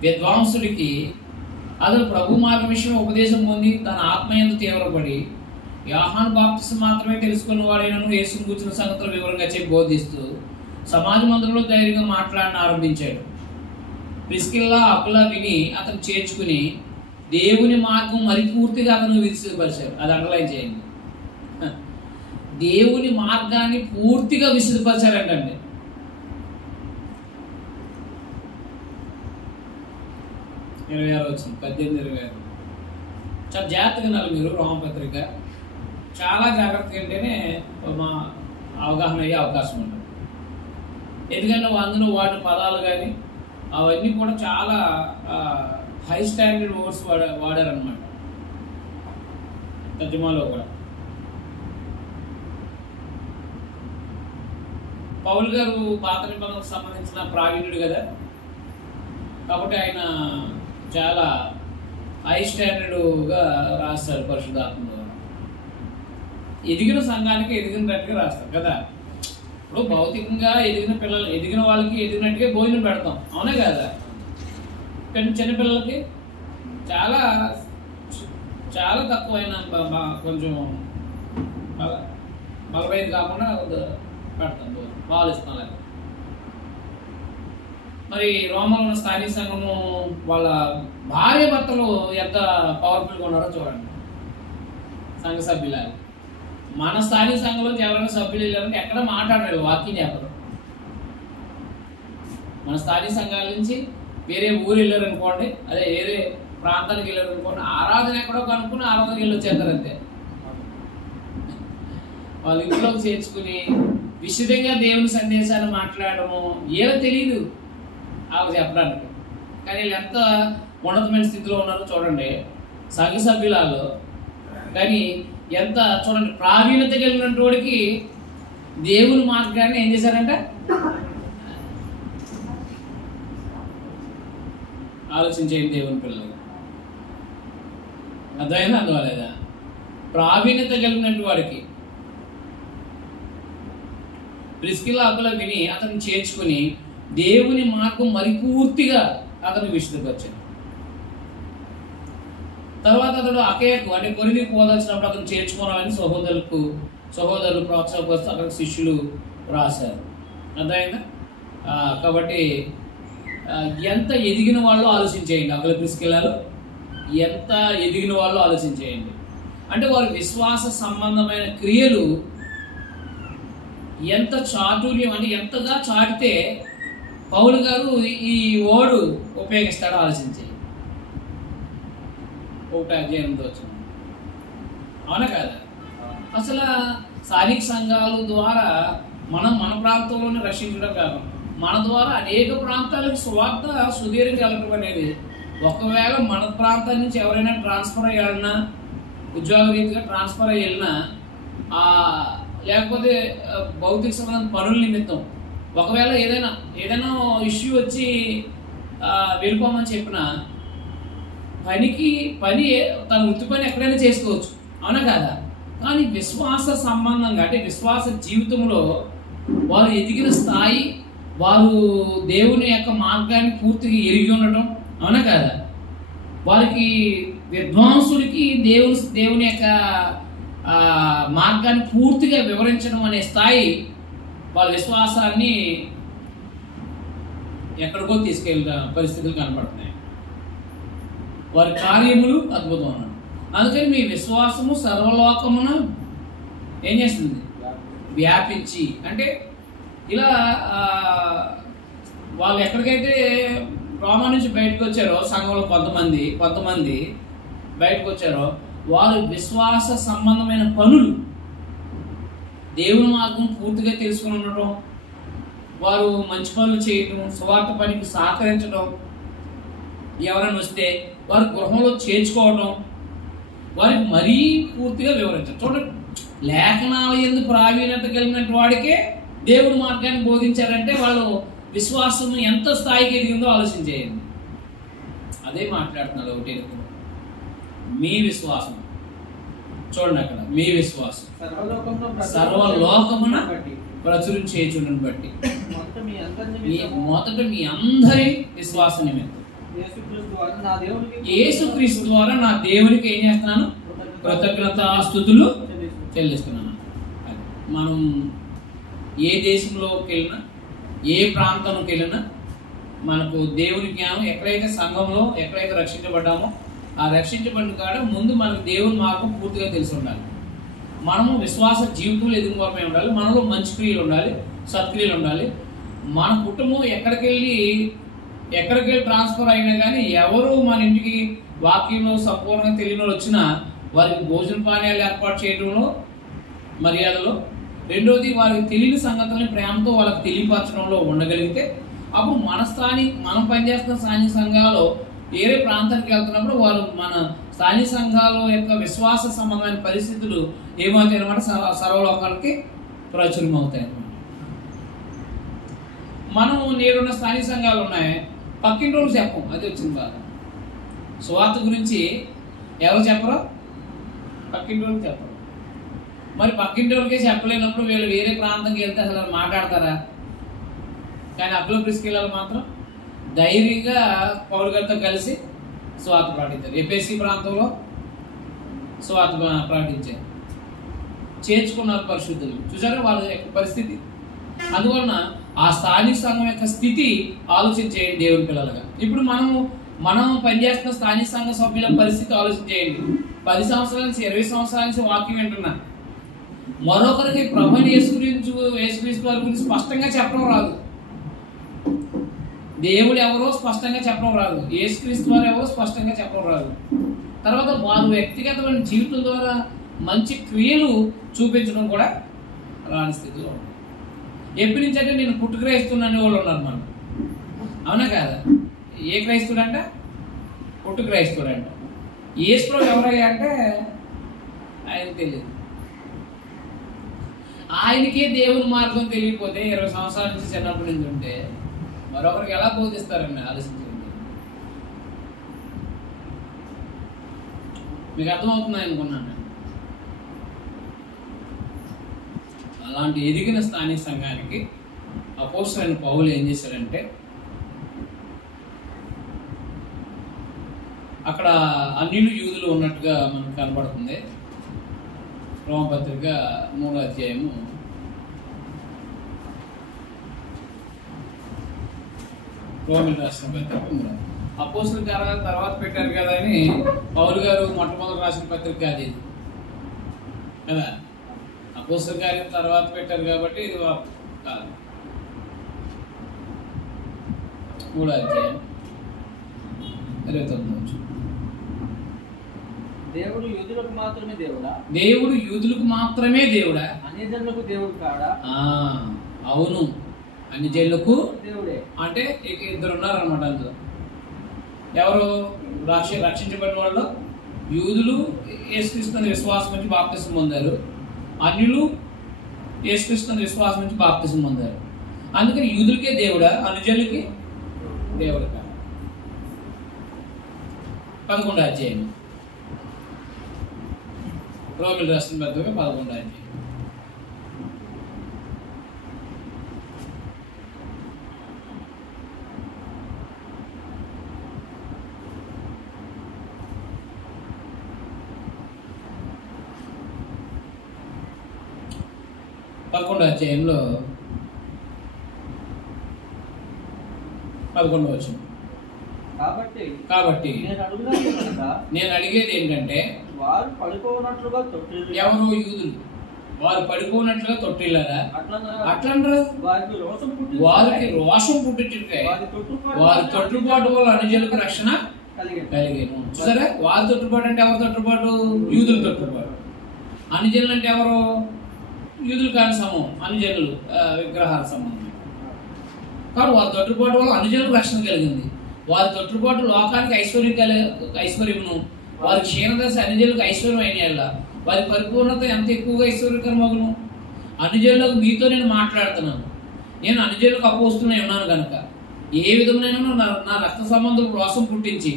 విద్వాంసుడికి అతను ప్రభు మార్గం విషయం ఉపదేశం పొంది తన ఆత్మయందు తీవ్రపడి యోహాను బాప్తిసం మాత్రమే తెలుసుకున్న వాడైనను యేసును కూర్చున్న సంగతులు వివరంగా చెప్పి బోధిస్తూ సమాజ మందిరంలో ధైర్యంగా మాట్లాడడం ఆరంభించాడు. ప్రిస్కిల్లా అకుల విని అతను చేర్చుకుని దేవుని మార్గం మరి పూర్తిగా అతను విసిరిపరిచారు. అది అండర్లైన్ చేయండి. దేవుని మార్గాన్ని పూర్తిగా విసిరిపరిచారంటండి. ఇరవై 26 వచ్చింది, 18-26. చాలా జాగ్రత్తగా ఉన్నారు మీరు. రోమపత్రిక చాలా జాగ్రత్తగా ఉంటేనే మా అవగాహన అయ్యే అవకాశం ఉంటుంది. ఎందుకంటే అందులో వాడిన పదాలు కానీ అవన్నీ కూడా చాలా హై స్టాండర్డ్ వర్డ్స్ వాడారనమాట తర్జుమాలో కూడా. పౌలు గారు పాత నిబంధనకు సంబంధించిన ప్రావీణ్యుడు కదా, కాబట్టి ఆయన చాలా హై స్టాండర్డ్గా రాస్తారు పరిశుద్ధాత్మ ద్వారా. ఎదిగిన సంఘానికి ఎదిగినట్టుగా రాస్తారు కదా. ఇప్పుడు భౌతికంగా ఎదిగిన వాళ్ళకి ఎదిగినట్టుగా భోజనం పెడతాం, అవునే కదా. కానీ చిన్నపిల్లలకి చాలా చాలా తక్కువైన కొంచెం బలమైనది కాకుండా పెడతాం, బాగా ఇస్తాం. లేక మరి రోమలో ఉన్న స్థానిక సంఘము వాళ్ళ భార్య భర్తలు ఎంత పవర్ఫుల్గా ఉన్నారో చూడండి. సంఘ సభ్యులు మన స్థానిక సంఘంలో ఎవరైనా సభ్యులు వెళ్ళారంటే ఎక్కడ మాట్లాడరు, వాక్యం చెప్పరు. మన స్థానిక సంఘాల నుంచి వేరే ఊరు వెళ్ళారు అనుకోండి, అదే వేరే ప్రాంతానికి వెళ్ళారు అనుకోండి, ఆరాధన ఎక్కడో కనుక్కుని ఆరాధనకి వెళ్ళి వచ్చేస్తారు అంతే. వాళ్ళ ఇంట్లోకి చేర్చుకుని విశుద్ధంగా దేవుని సందేశాన్ని మాట్లాడము ఏదో తెలియదు వాళ్ళకి చెప్పడానికి. కానీ వీళ్ళు ఎంత ఉన్నతమైన స్థితిలో ఉన్నారో చూడండి సంఘ సభ్యులలో. కానీ ఎంత చూడండి ప్రావీణ్యత కలిగినటువంటి వాడికి దేవుని మార్గాన్ని ఏం చేశారంటే ఆలోచించేయండి. దేవుని పిల్లలు అర్థమైందా, అందువలేదా? ప్రావీణ్యత కలిగినటువంటి వాడికి ప్రిస్కిల్లా అకుల విని అతన్ని చేర్చుకుని దేవుని మార్గం మరిపూర్తిగా అతను విశుద్ధపరిచాడు. తర్వాత అతడు అకేయకు అంటే కొరింథీకి పోదలిచినప్పుడు అతను చేర్చుకోవాలని సహోదరులు ప్రోత్సాహపరుస్తూ అక్కడ శిష్యులు రాశారు. అర్థమైందా? కాబట్టి ఎంత ఎదిగిన వాళ్ళు ఆలోచించేయండి. అక్కడ ప్రిస్కిల్లాలో ఎంత ఎదిగిన వాళ్ళు ఆలోచించేయండి. అంటే వారి విశ్వాస సంబంధమైన క్రియలు ఎంత చాతుర్యం అంటే ఎంతగా చాటితే పౌలు గారు ఈ ఓడు ఉపయోగిస్తాడో ఆలోచించి 1:8 వచ్చింది. అవునా కాదా? అసలు స్థానిక సంఘాల ద్వారా మన ప్రాంతంలోనే రక్షించడం కాదు, మన ద్వారా అనేక ప్రాంతాలకు సువార్త సుదీర్ఘంగా వెళ్ళటం అనేది. ఒకవేళ మన ప్రాంతం నుంచి ఎవరైనా ట్రాన్స్ఫర్ అయ్యాలన్నా, ఉద్యోగ రీతిగా ట్రాన్స్ఫర్ అయ్యి వెళ్ళినా, లేకపోతే భౌతిక సంబంధం పనుల నిమిత్తం ఒకవేళ ఏదైనా ఇష్యూ వచ్చి వెళ్ళిపోమని చెప్పిన పని తన వృత్తి పని ఎక్కడైనా చేసుకోవచ్చు. అవునా కాదా? కానీ విశ్వాస సంబంధంగా అంటే విశ్వాస జీవితంలో వారు ఎదిగిన స్థాయి, వారు దేవుని యొక్క మార్గాన్ని పూర్తిగా ఎరిగి ఉండటం. అవునా కాదా? వారికి విద్వాంసులకి దేవుని యొక్క మార్గాన్ని పూర్తిగా వివరించడం అనే స్థాయి వాళ్ళ విశ్వాసాన్ని ఎక్కడికో తీసుకెళ్ళిన పరిస్థితులు కనపడుతున్నాయి. వారి కార్యములు అద్భుతం అన్నాడు. అందుకని మీ విశ్వాసము సర్వలోకమున ఏం చేస్తుంది? వ్యాపించి. అంటే ఇలా వాళ్ళు ఎక్కడికైతే రోమా నుంచి బయటకు వచ్చారో, సంఘంలో కొంతమంది బయటకు వచ్చారో, వారు విశ్వాస సంబంధమైన పనులు, దేవుని మార్గం పూర్తిగా తెలుసుకుని ఉండటం, వారు మంచి పనులు చేయటం, సువార్త పనికి సహకరించడం, ఎవరైనా వస్తే వారి గృహంలో చేర్చుకోవడం, వారికి మరీ పూర్తిగా వివరించడం. చూడండి, లేఖనాల యందు ప్రావీణ్యత కలిగినటువంటి వాడికే దేవుడి మార్గాన్ని బోధించారంటే వాళ్ళు విశ్వాసం ఎంత స్థాయికి ఎదిగిందో ఆలోచించేయండి. అదే మాట్లాడుతున్నారు. ఒకటి మీ విశ్వాసం చూడండి, అక్కడ మీ విశ్వాసం సర్వలోకమున ప్రచురించేచుండని బట్టి మొదట మీ అందరి విశ్వాస నిమిత్తం యేసుక్రీస్తు ద్వారా నా దేవునికి ఏం చేస్తున్నాను? కృతజ్ఞతాస్తుతులు చెల్లిస్తున్నాను. మనం ఏ దేశంలోకి వెళ్ళినా, ఏ ప్రాంతంలోకి వెళ్ళినా మనకు దేవుని జ్ఞానం ఎక్కడైతే సంఘంలో ఎక్కడైతే రక్షించబడ్డామో ఆ రక్షించబడిన కాడ ముందు మనకు దేవుని మార్గం పూర్తిగా తెలిసి ఉండాలి. మనము విశ్వాస జీవితంలో ఎదుగుకోవడమే ఉండాలి. మనలో మంచి క్రియలు ఉండాలి, సత్క్రియలు ఉండాలి. మన కుటుంబం ఎక్కడికి వెళ్ళి ట్రాన్స్ఫర్ అయినా కానీ ఎవరు మన ఇంటికి వాక్యంలో సంపూర్ణంగా తెలియని వాళ్ళు వచ్చినా వారికి భోజన పానీయాలు ఏర్పాటు చేయడంలో మర్యాదలో, రెండోది వారికి తెలియని సంగతులని ప్రేమతో వాళ్ళకి తెలియపరచడంలో ఉండగలిగితే అప్పుడు మనం పనిచేస్తున్న స్థానిక సంఘాలు వేరే ప్రాంతానికి వెళ్తున్నప్పుడు వారు మన స్థానిక సంఘాల యొక్క విశ్వాస సంబంధమైన పరిస్థితులు ఏమవుతాయి అనమాట? సర్వలోకాలకి ప్రచురం అవుతాయి అన్నమాట. మనం నేడున్న స్థానిక సంఘాలు ఉన్నాయి, పక్కింటి వాళ్ళు చెప్పం, అది వచ్చింది బాగా. సువార్త గురించి ఎవరు చెప్పరు? పక్కింటి వాళ్ళు చెప్పరు. మరి పక్కింటి వాళ్ళకే చెప్పలేనప్పుడు వీళ్ళు వేరే ప్రాంతంకి వెళ్తే అసలు మాట్లాడతారా? కానీ అప్పులో ప్రిస్కిల్లాలు మాత్రం ధైర్యంగా పౌలు గారితో కలిసి సువార్త ప్రకటించారు. ఎఫెసీ ప్రాంతంలో సువార్త ప్రకటించారు, చేర్చుకున్నారు పరిశుద్ధులు. చూసారా వాళ్ళ యొక్క పరిస్థితి? అందువలన ఆ స్థానిక సంఘం యొక్క స్థితి ఆలోచించేయండి దేవుని పిల్లలుగా. ఇప్పుడు మనం పనిచేస్తున్న స్థానిక సంఘ సభ్యుల పరిస్థితి ఆలోచించేయండి. 10 సంవత్సరాల నుంచి 20 సంవత్సరాల నుంచి వాక్యం వింటున్నా, మరొకరికి ప్రభువుని యేసుక్రీస్తు వారి గురించి స్పష్టంగా చెప్పడం రాదు. దేవుడు ఎవరో స్పష్టంగా చెప్పడం రాదు, యేసుక్రీస్తు వారు ఎవరో స్పష్టంగా చెప్పడం రాదు. తర్వాత వారు వ్యక్తిగతమైన జీవితం ద్వారా మంచి క్రియలు చూపించడం కూడా రాని స్థితిలో ఉంది. ఎప్పటి నుంచి అంటే నేను పుట్టు క్రైస్తువుడు అనే వాళ్ళు ఉన్నారు మనం. అవునా కాదా? ఏ క్రైస్తువుడు అంట? పుట్టు క్రైస్తువుడు అంట. యేసు ఎవరయ్యా అంటే ఆయనకు తెలియదు. ఆయనకే దేవుని మార్గం తెలియకపోతే 20 సంవత్సరాల నుంచి చిన్నప్పటి నుంచి ఉంటే మరొకరికి ఎలా బోధిస్తారండి? ఆలోచించండి. మీకు అర్థమవుతుంది అనుకున్నాను. అలాంటి ఎదిగిన స్థానిక సంఘానికి అపోస్తలుడైన పౌలు ఏం చేశాడంటే అక్కడ అన్యులు యూదులు ఉన్నట్టుగా మనకు కనబడుతుంది. రోమపత్రిక 3వ అధ్యాయము 3 అపోస్తలుల కార్యాలు తర్వాత పెట్టారు కదా అని పౌలు గారు మొట్టమొదటి రాసిన పత్రిక కాదు ఇది కదా. అపోస్తలుల కార్యాలు తర్వాత పెట్టారు కాబట్టి ఇది కాదు. 3వ అధ్యాయం 29. దేవుడు యూదులకు మాత్రమే దేవుడా? దేవుడు యూదులకు మాత్రమే దేవుడా? అన్యజనులకు దేవుడు కాడా? అవును, అన్యజనులకు దేవుడే. అంటే ఇద్దరు ఉన్నారనమాట అందులో. ఎవరు? రక్షించబడిన వాళ్ళు యూదులు యేసుక్రీస్తు విశ్వాసం నుంచి బాప్తిసం పొందారు, అన్యులు యేసుక్రీస్తు విశ్వాసం నుంచి బాప్తిసం పొందారు. అందుకని యూదులకే దేవుడా, అన్యజనులకి దేవుడు కాదు. 11వ అధ్యాయం రోమిలకు రాసిన పత్రిక 11వ అధ్యాయం. అధ్యాయంలో 11వ వచనం. కాబట్టి నేను అడిగేది ఏంటంటే వారు పడుకోనట్లుగా తొట్టిల్లు. ఎవరు? యూదులు. వారు పడుకోనట్లుగా తొట్టిల్లారా? అట్లనరా? వారికి రోషం పుట్టించుంటే వారి తొట్టుబాటు వల్ల అన్యజనులకు రక్షణ కలిగేను. చూసారా? వారి తొట్టుబాటు అంటే ఎవరు తొట్టుబాటు? యూదులు తొట్టుబాటు. అన్యజనులు అంటే ఎవరు? యూదులు కాని సమూహం, అన్యజనులు విగ్రహాల సమూహం. కాబట్టి వారి తొట్టుబాటు వల్ల అన్యజనులకు రక్షణ కలిగింది. వారి తొట్టుబాటు లోకానికి ఐశ్వర్యమును, వారి క్షీణదశ అన్యజనులకు ఐశ్వర్యం అయిన వారి పరిపూర్ణత ఎంత ఎక్కువగా ఐశ్వర్యకరమగును. అన్యజనులకు మీతో నేను మాట్లాడుతున్నాను. నేను అన్యజనులకు అపోస్తులై ఉన్నాను కనుక ఏ విధమైన నా రక్త సంబంధులకు రోషం పుట్టించి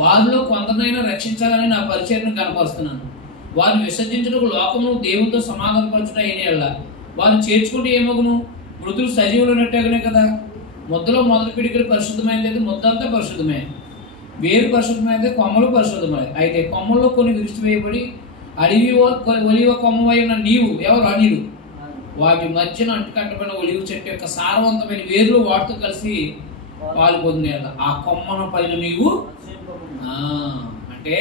వారిలో కొంతనైనా రక్షించాలని నా పరిచర్ను కనపరుస్తున్నాను. వారిని విసర్జించడానికి లోకమును దేవునితో సమాధానపరచుట అయిన వారిని చేర్చుకుంటే ఏమగును? మృతులు సజీవులు ఉన్నట్టుగానే కదా. ముద్దలో మొదటి పిడికిడి పరిశుద్ధమైనది, ముద్ద అంతా పరిశుద్ధమే. వేరు పరిశుద్ధమైనది, కొమ్మలు పరిశుద్ధమైనది. అయితే కొమ్మల్లో కొన్ని విరిచివేయబడి ఒలివ కొమ్మవై ఉన్న నీవు ఎవరు? అనిలు. వాటి మధ్యన అంటుకట్టబడిన ఒలివ చెట్టు యొక్క సారవంతమైన వేర్లు వాటితో కలిసి పాలు పొందిన ఆ కొమ్మన పైన నీవు. అంటే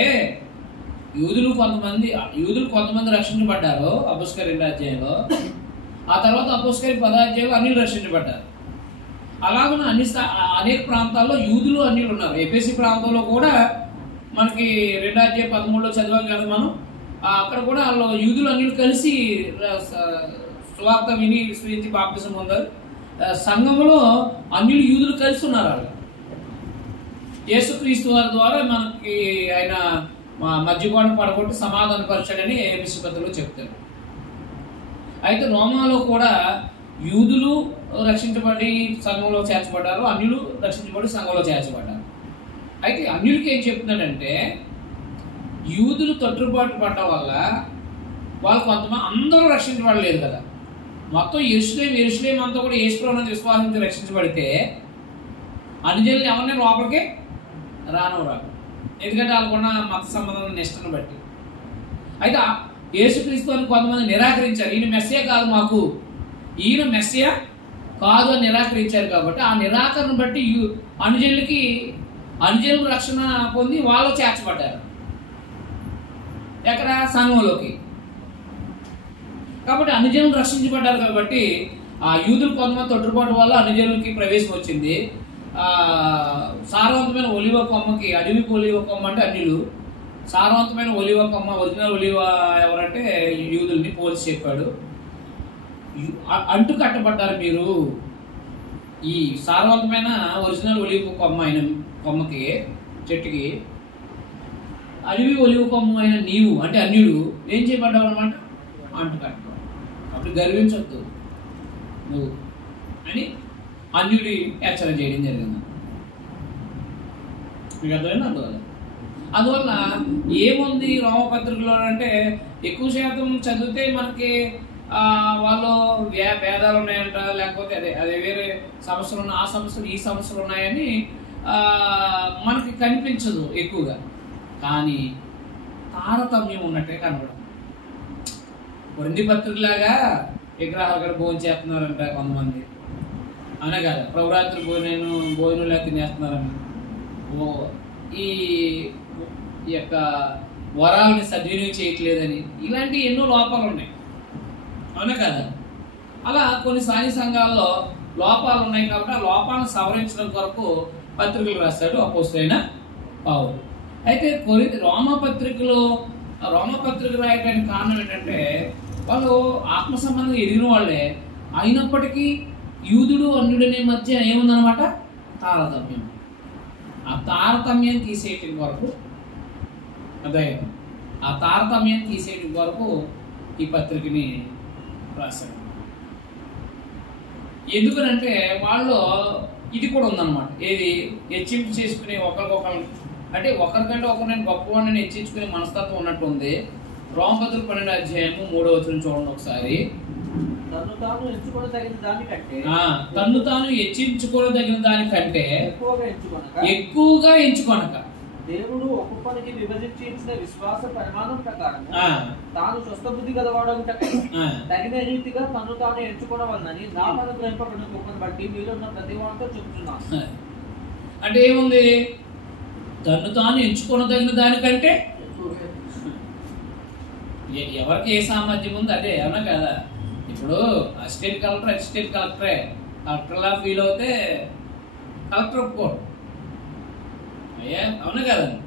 యూదులు కొంతమంది రక్షించబడ్డారు అపోస్తలుల 2వ అధ్యాయంలో. ఆ తర్వాత అపోస్తలుల 10వ అధ్యాయంలో అన్యులు రక్షించబడ్డారు. అలాగే అనేక ప్రాంతాల్లో యూదులు అన్యులు ఉన్నారు. ఎఫెసీ ప్రాంతంలో కూడా మనకి 2వ అధ్యాయం 13లో చదివాం కదా మనం. అక్కడ కూడా వాళ్ళు యూదులు అన్యులు కలిసి సువార్త విని విశ్వసించి బాప్తిసం పొందారు. సంఘంలో అన్యులు యూదులు కలిసి ఉన్నారు. వాళ్ళు యేసుక్రీస్తు వారి ద్వారా మనకి ఆయన మధ్యగోడను పడగొట్టి సమాధానపరచాడని ఎఫెసీ పత్రికలో చెప్తారు. అయితే రోమాలో కూడా యూదులు రక్షించబడి సంఘంలో చేర్చబడ్డారు, అన్యులు రక్షించబడి సంఘంలో చేర్చబడ్డారు. అయితే అన్యులకి ఏం చెప్తున్నాడంటే యూదులు తొట్టుబాటు పడటం వల్ల వాళ్ళు కొంతమంది అందరూ రక్షించబడలేదు కదా. మొత్తం యెరూషలేం అంతా కూడా యేసుప్రభువుని విశ్వాసించి రక్షించబడితే అన్యజనులు ఎవరిని లోపలికి రానివ్వరు. ఎందుకంటే వాళ్ళకున్న మత సంబంధం నిష్టను బట్టి. అయితే యేసుక్రీస్తు అని కొంతమంది నిరాకరించారు. ఈయన మెస్సియా కాదు, మాకు ఈయన మెస్సియా కాదు అని నిరాకరించారు. కాబట్టి ఆ నిరాకరణ బట్టి అన్యజనులకు రక్షణ పొంది వాళ్ళు చేర్చబడ్డారు ఎక్కడ? సంఘంలోకి. కాబట్టి అన్యజనులు రక్షించబడ్డారు. కాబట్టి ఆ యూదులు కొంతమంది తొట్టుబాటు వల్ల అన్యజనులకి ప్రవేశం వచ్చింది. సారవంతమైన ఒలివ కొమ్మకి, అడవికి ఒలివ కొమ్మ అంటే అన్యులు, సారవంతమైన ఒలివ కొమ్మ ఒరిజినల్ ఒలివ ఎవరంటే యూదుల్ని పోల్చి చెప్పాడు. అంటు కట్టబడ్డారు మీరు ఈ సారవంతమైన ఒరిజినల్ ఒలివ కొమ్మ అయిన కొమ్మకి, చెట్టుకి. అడవి ఒలివ కొమ్మ అయిన నీవు అంటే అన్యుడు ఏం చేయబడ్డావు అనమాట? అంటు కట్టబడ్డావు. అప్పుడు గర్వించొద్దు నువ్వు అని అన్యుడి హెచ్చరిక చేయడం జరిగింది. మీకు అర్థమైనా? అందువల్ల ఏముంది రోమపత్రికలో అంటే ఎక్కువ శాతం చదివితే మనకి వాళ్ళు భేదాలు ఉన్నాయంట, లేకపోతే అదే వేరే సమస్యలు ఉన్నాయి, ఆ సమస్యలు ఈ సమస్యలు ఉన్నాయని మనకి కనిపించదు ఎక్కువగా. కానీ తారతమ్యం ఉన్నట్టే కనబడదు. కొరింథీ పత్రికలాగా విగ్రహాలు కూడా భోజనం చేస్తున్నారంట కొంతమంది, అనే కదా ప్రభురాత్రి భోజనంలా తినేస్తున్నారంట. ఈ యొక్క వరాలని సద్వినియోగం చేయట్లేదని, ఇలాంటి ఎన్నో లోపాలు ఉన్నాయి, అవునా కదా. అలా కొన్ని సాయి సంఘాల్లో లోపాలు ఉన్నాయి కాబట్టి ఆ లోపాలను సవరించడం కొరకు పత్రికలు రాశాడు అపోస్తలుడైన పౌలు. అయితే రోమపత్రిక రాయడానికి కారణం ఏంటంటే వాళ్ళు ఆత్మ సంబంధం ఎదిగిన వాళ్ళే అయినప్పటికీ యూదుడు అన్యుడనే మధ్య ఏముందనమాట, తారతమ్యం. ఆ తారతమ్యం తీసేయటం కొరకు ఈ పత్రికని రాశాడు. ఎందుకనంటే వాళ్ళు ఇది కూడా ఉందన్నమాట, ఏది హెచ్చింపు చేసుకునే ఒకరికొకరు, అంటే ఒకరికంటే ఒకరు నేను గొప్పవాడిని హెచ్చించుకునే మనస్తత్వం ఉన్నట్టు ఉంది. రోమపత్రిక 12:3 చూడండి ఒకసారి. తన్ను తాను హెచ్చించుకోదగిన దానికంటే ఎక్కువగా ఎంచుకొనక దేవుడు ఒక్కొక్కరికి విభజించి ఇచ్చిన విశ్వాస పరిమాణం ప్రకారం తాను స్వస్థ బుద్ధి గలవాడు తగిన రీతిగా తను తాను ఎంచుకోవడాలని నా అనుగ్రహింపబడిన కృపను బట్టి మీలో ఉన్న ప్రతి వారితో చెప్తున్నాను. అంటే ఏముంది, తను తాను ఎంచుకోదగిన దానికంటే ఎవరికి ఏ సామర్థ్యం ఉంది అదే, అవునా కదా. ఇప్పుడు అసిస్టెంట్ కలెక్టర్లా ఫీల్ అవుతే కలెక్టర్ ఒప్పుకోడు, అయ్యా అవునా కదండి.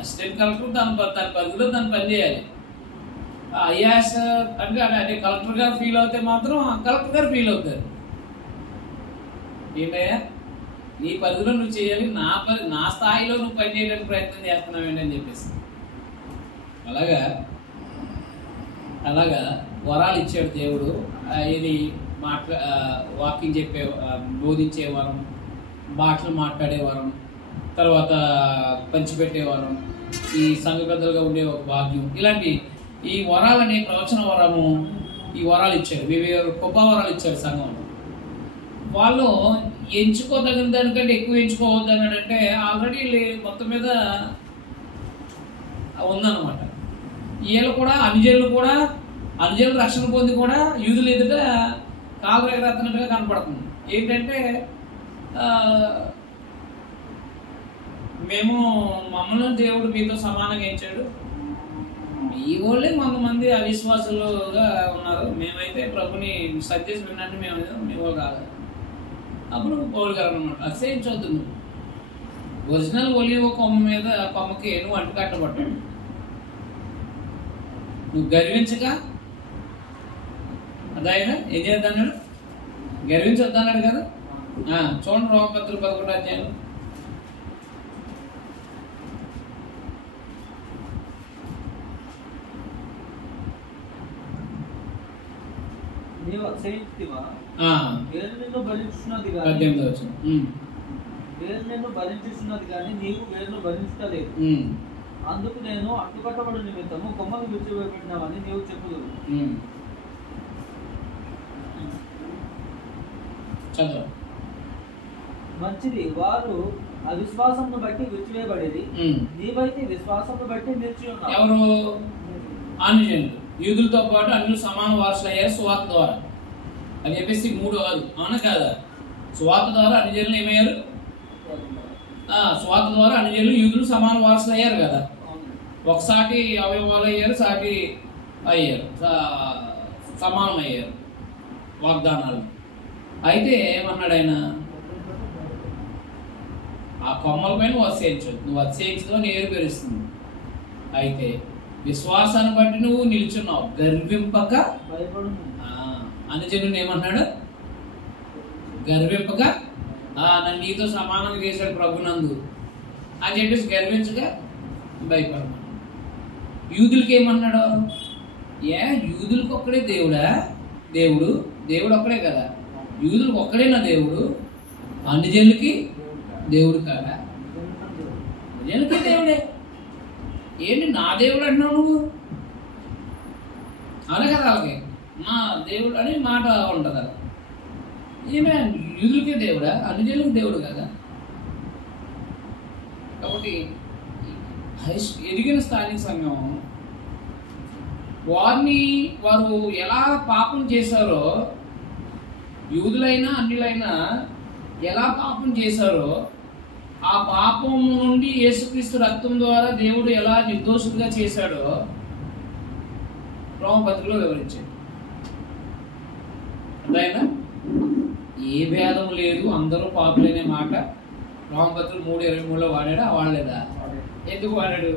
అసిస్టెంట్ కలెక్టర్ తన పరిధిలో తను పనిచేయాలి. ఐఏఎస్ అంటే అదే కలెక్టర్ గారు ఫీల్ అవుతే మాత్రం కలెక్టర్ గారు ఫీల్ అవుతారు. ఏంటయ్యా నీ పరిధిలో నువ్వు చేయాలి, నా స్థాయిలో నువ్వు పనిచేయడానికి ప్రయత్నం చేస్తున్నావేంటి అని చెప్పేసి. అలాగా వరాలు ఇచ్చాడు దేవుడు. ఇది వాక్యం చెప్పే బోధించే వరం, భాషలు మాట్లాడే వరం, తర్వాత పంచిపెట్టే వరం, ఈ సంఘ పెద్దలుగా ఉండే ఒక భాగ్యం, ఇలాంటి ఈ వరాలని ప్రవచన వరము, ఈ వరాలు ఇచ్చారు, గొప్ప వరాలు ఇచ్చారు సంఘంలో. వాళ్ళు ఎంచుకోదగిన దానికంటే ఎక్కువ ఎంచుకోవద్దని అంటే ఆల్రెడీ మొత్తం మీద ఉందన్నమాట. వీళ్ళు కూడా అనుజనులు రక్షణ పొంది కూడా యూదులు ఎదుట కాలు ఎగరేస్తున్నట్టుగా కనపడుతుంది. ఏంటంటే మమ్మల్ని దేవుడు మీతో సమానంగా ఇచ్చాడు, మీ వాళ్ళే కొంతమంది అవిశ్వాసులుగా ఉన్నారు, మేమైతే ప్రభుని సత్యేసి విన్నట్టు మీ వాళ్ళు కాదు. అప్పుడు పౌలు గారు అన్నమాట, అతిశయించవద్దు, నువ్వు ఒరిజినల్ ఒలివ కొమ్మకి నువ్వు అంటుకట్టబడ్డాడు, నువ్వు గర్వించక అదాయన ఏం చేద్దన్నాడు, గర్వించొద్దన్నాడు కదా. చూడండి రోమపత్రిక 11 నీవు అతిశయించితివా, వేరు నిన్ను భరించున్నది కానీ నీవు వేరును భరించలేదు. అందుకు నేను అడ్డుకట్టబడి నిమిత్తము కొమ్మను విడిచిపెట్టినావని నీవు చెప్పుదు. మంచిది, వారు అవిశ్వాసమును బట్టి విడిచివేయబడేది, నీవైతే విశ్వాసమును బట్టి నిలిచి ఉన్నావు. ఎవరు? అనుజనులు, యూదులతో పాటు అన్ని సమాన వారసులు అయ్యారు సువార్త ద్వారా. అది చెప్పేసి 3 కాదు, అవునా కాదా. సువార్త ద్వారా అనుజనులు ఏమయ్యారు? సువార్త ద్వారా అనుజనులు యూదులు సమాన వారసులు అయ్యారు కదా. ఒకసాటి అవయవాలు అయ్యారు, సాటి అయ్యారు, సమానం అయ్యారు వాగ్దానాలు. అయితే ఏమన్నాడు ఆయన, ఆ కొమ్మల పైన అతిశయించదు, నువ్వు అతిశయించదో నేరు పెరుస్తుంది. అయితే విశ్వాసాన్ని బట్టి నువ్వు నిల్చున్నావు, గర్వింపక అనుజనుని ఏమన్నాడు, గర్వింపక నన్ను నీతో సమానంగా చేశాడు ప్రభునందు అని చెప్పేసి గర్వించగా భయపడమన్నాడు. యూదులకి ఏమన్నాడు, యూదులకు ఒక్కడే దేవుడు ఒక్కడే కదా, యూదులకు ఒక్కడేనా దేవుడు, అనుజనులకి దేవుడు కాదా? అనుజనులకి దేవుడే, ఏంటి నా దేవుడు అంటున్నావు నువ్వు? అవునా కదా. అలాగే మా దేవుడు అని మాట ఉంటుంది. ఈయన యూదులకే దేవుడా, అన్యజనులకు దేవుడు కదా. కాబట్టి ఎదిగిన స్థానిక సంఘం వారు ఎలా పాపం చేశారో, యూదులైనా అన్యులైనా ఎలా పాపం చేశారో, ఆ పాపం నుండి యేసుక్రీస్తు రక్తం ద్వారా దేవుడు ఎలా నిర్దోషులుగా చేశాడో రోమపత్రికలో వివరించాడు. అదైనా ఏ భేదం లేదు, అందరూ పాపులనే మాట రోమపత్రిక 3:23లో వాడాడు. వాడలేదా? ఎందుకు వాడాడు?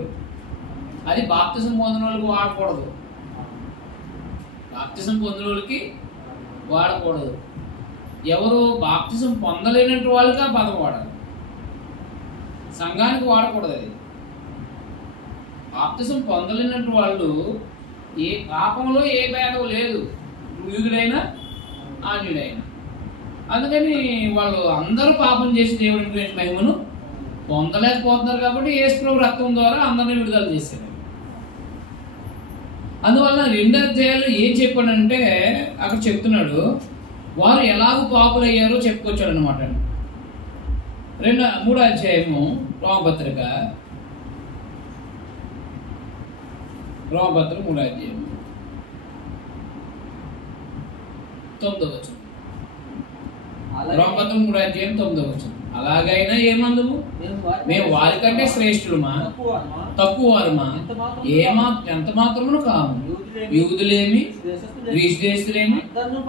అది బాప్తిజం పొందిన వాళ్ళకి వాడకూడదు, బాప్తిజం పొందిన వాళ్ళకి వాడకూడదు. ఎవరు బాప్తిజం పొందలేనట్టు వాళ్ళకి ఆ పదం వాడాలి, సంఘానికి వాడకూడదు. అది బాప్తిజం పొందలేనట్టు వాళ్ళు ఏ పాపంలో ఏ భేదం లేదు, యూదుడైనా ఆన్యుడైనా. అందుకని వాళ్ళు అందరూ పాపం చేసి దేవుడి మహిమను పొందలేకపోతున్నారు కాబట్టి యేసుప్రభు రక్తం ద్వారా అందరినీ విడుదల చేశారు. అందువల్ల 2 అధ్యాయాలు ఏం చెప్పాడంటే అక్కడ చెప్తున్నాడు, వారు ఎలాగో పాపులయ్యారో చెప్పుకొచ్చాడు అనమాట. 3వ అధ్యాయము రోమపత్రిక 3వ అధ్యాయము 9వ వచనం. రోమపత్రిక 3వ అధ్యాయం 9వ వచనం. అలాగైనా ఏమందుము, మేము వారికంటే శ్రేష్ఠులమా, తక్కువ వారమా, ఎంత మాత్రమును కాము. యూదులేమి గ్రీసు దేశులేమి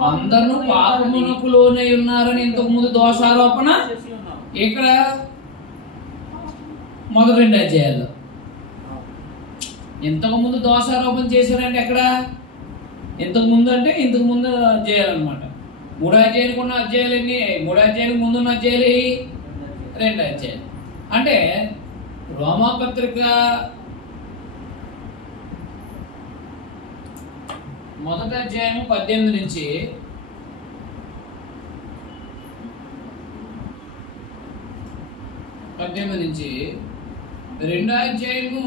అందరూ పాపమునకు లోనై ఉన్నారని ఇంతకు ముందు దోషారోపణ ఇక్కడ మొదటి 2 అధ్యాయాల్లో. ఇంతకు ముందు దోషారోపణ చేశారంటే ఎక్కడ? ఇంతకు ముందు అంటే ఇంతకు ముందు అధ్యాయాలన్నమాట. 3వ అధ్యాయానికి ఉన్న అధ్యాయాలు ఎన్ని? 3వ అధ్యాయానికి ముందున్న అధ్యాయాలు 2 అధ్యాయాలు. అంటే రోమాపత్రిక మొదటి అధ్యాయము 18 నుంచి 2వ అధ్యాయము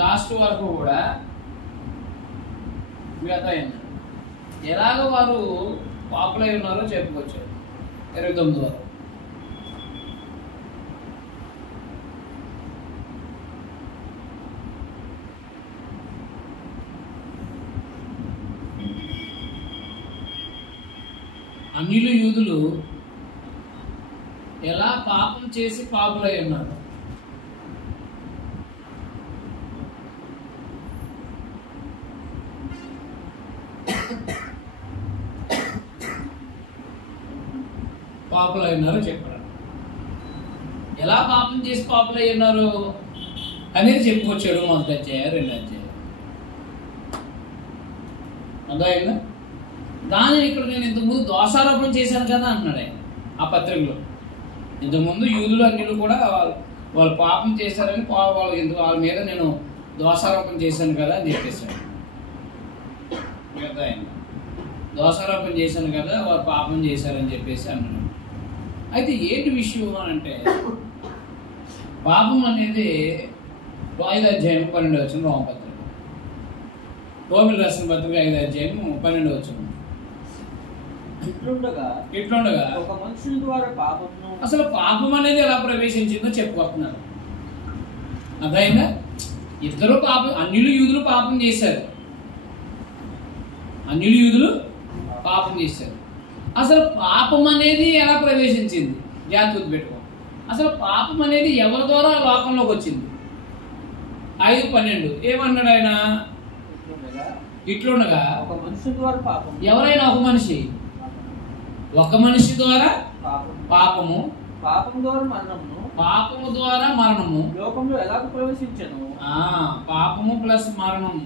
లాస్ట్ వరకు కూడా ఎలాగ వారు పాపులై ఉన్నారో చెప్పుకొచ్చారు. 29 వరకు అన్యులు యూదులు ఎలా పాపం చేసి పాపులై ఉన్నారు. పాపులై ఉన్నారో చెప్పారు. ఎలా పాపం చేసి పాపులై ఉన్నారు అనేది చెప్పుకొచ్చాడు. మొదటి అధ్యాయం 2వ అధ్యాయం అర్థమైందా? దాని ఇక్కడ నేను ఇంతకుముందు దోషారోపణ చేశాను కదా అంటున్నాడు ఆయన ఆ పత్రికలో. ఇంతకుముందు యూదులు అన్యులు కూడా వాళ్ళు పాపం చేశారని వాళ్ళ మీద నేను దోషారోపణ చేశాను కదా అని చెప్పేశాడు. దోషారోపణ చేశాను కదా, వారు పాపం చేశారని చెప్పేసి అన్నాడు. అయితే ఏంటి విషయం అని అంటే, పాపం అనేది 5వ అధ్యాయం 12వ వచనం రోమపత్రిక, రోమిల రాసిన పత్రిక 5వ అధ్యాయం 12వ వచనం. ఇట్లుండగా ఒక మనుషుల ద్వారా పాపమును, అసలు పాపం అనేది ఎలా ప్రవేశించిందో చెప్పుకుంటున్నారు. అదైనా ఇద్దరు పాపం, అన్యులు యూదులు పాపం చేశారు. అన్యులు యూదులు పాపం చేశారు. అసలు పాపం అనేది ఎలా ప్రవేశించింది? జాగ్రత్త పెట్టుకో. అసలు పాపం అనేది ఎవరి ద్వారా లోకంలోకి వచ్చింది? 5:12 ఏమన్నాడు ఆయన? ఇట్లుండగా ఒక మనిషి ద్వారా పాపం, ఎవరైనా ఒక మనిషి ద్వారా పాపము, పాపం ద్వారా మరణము, పాపము ద్వారా మరణము లోకంలో ఎలా ప్రవేశించను. పాపము ప్లస్ మరణం.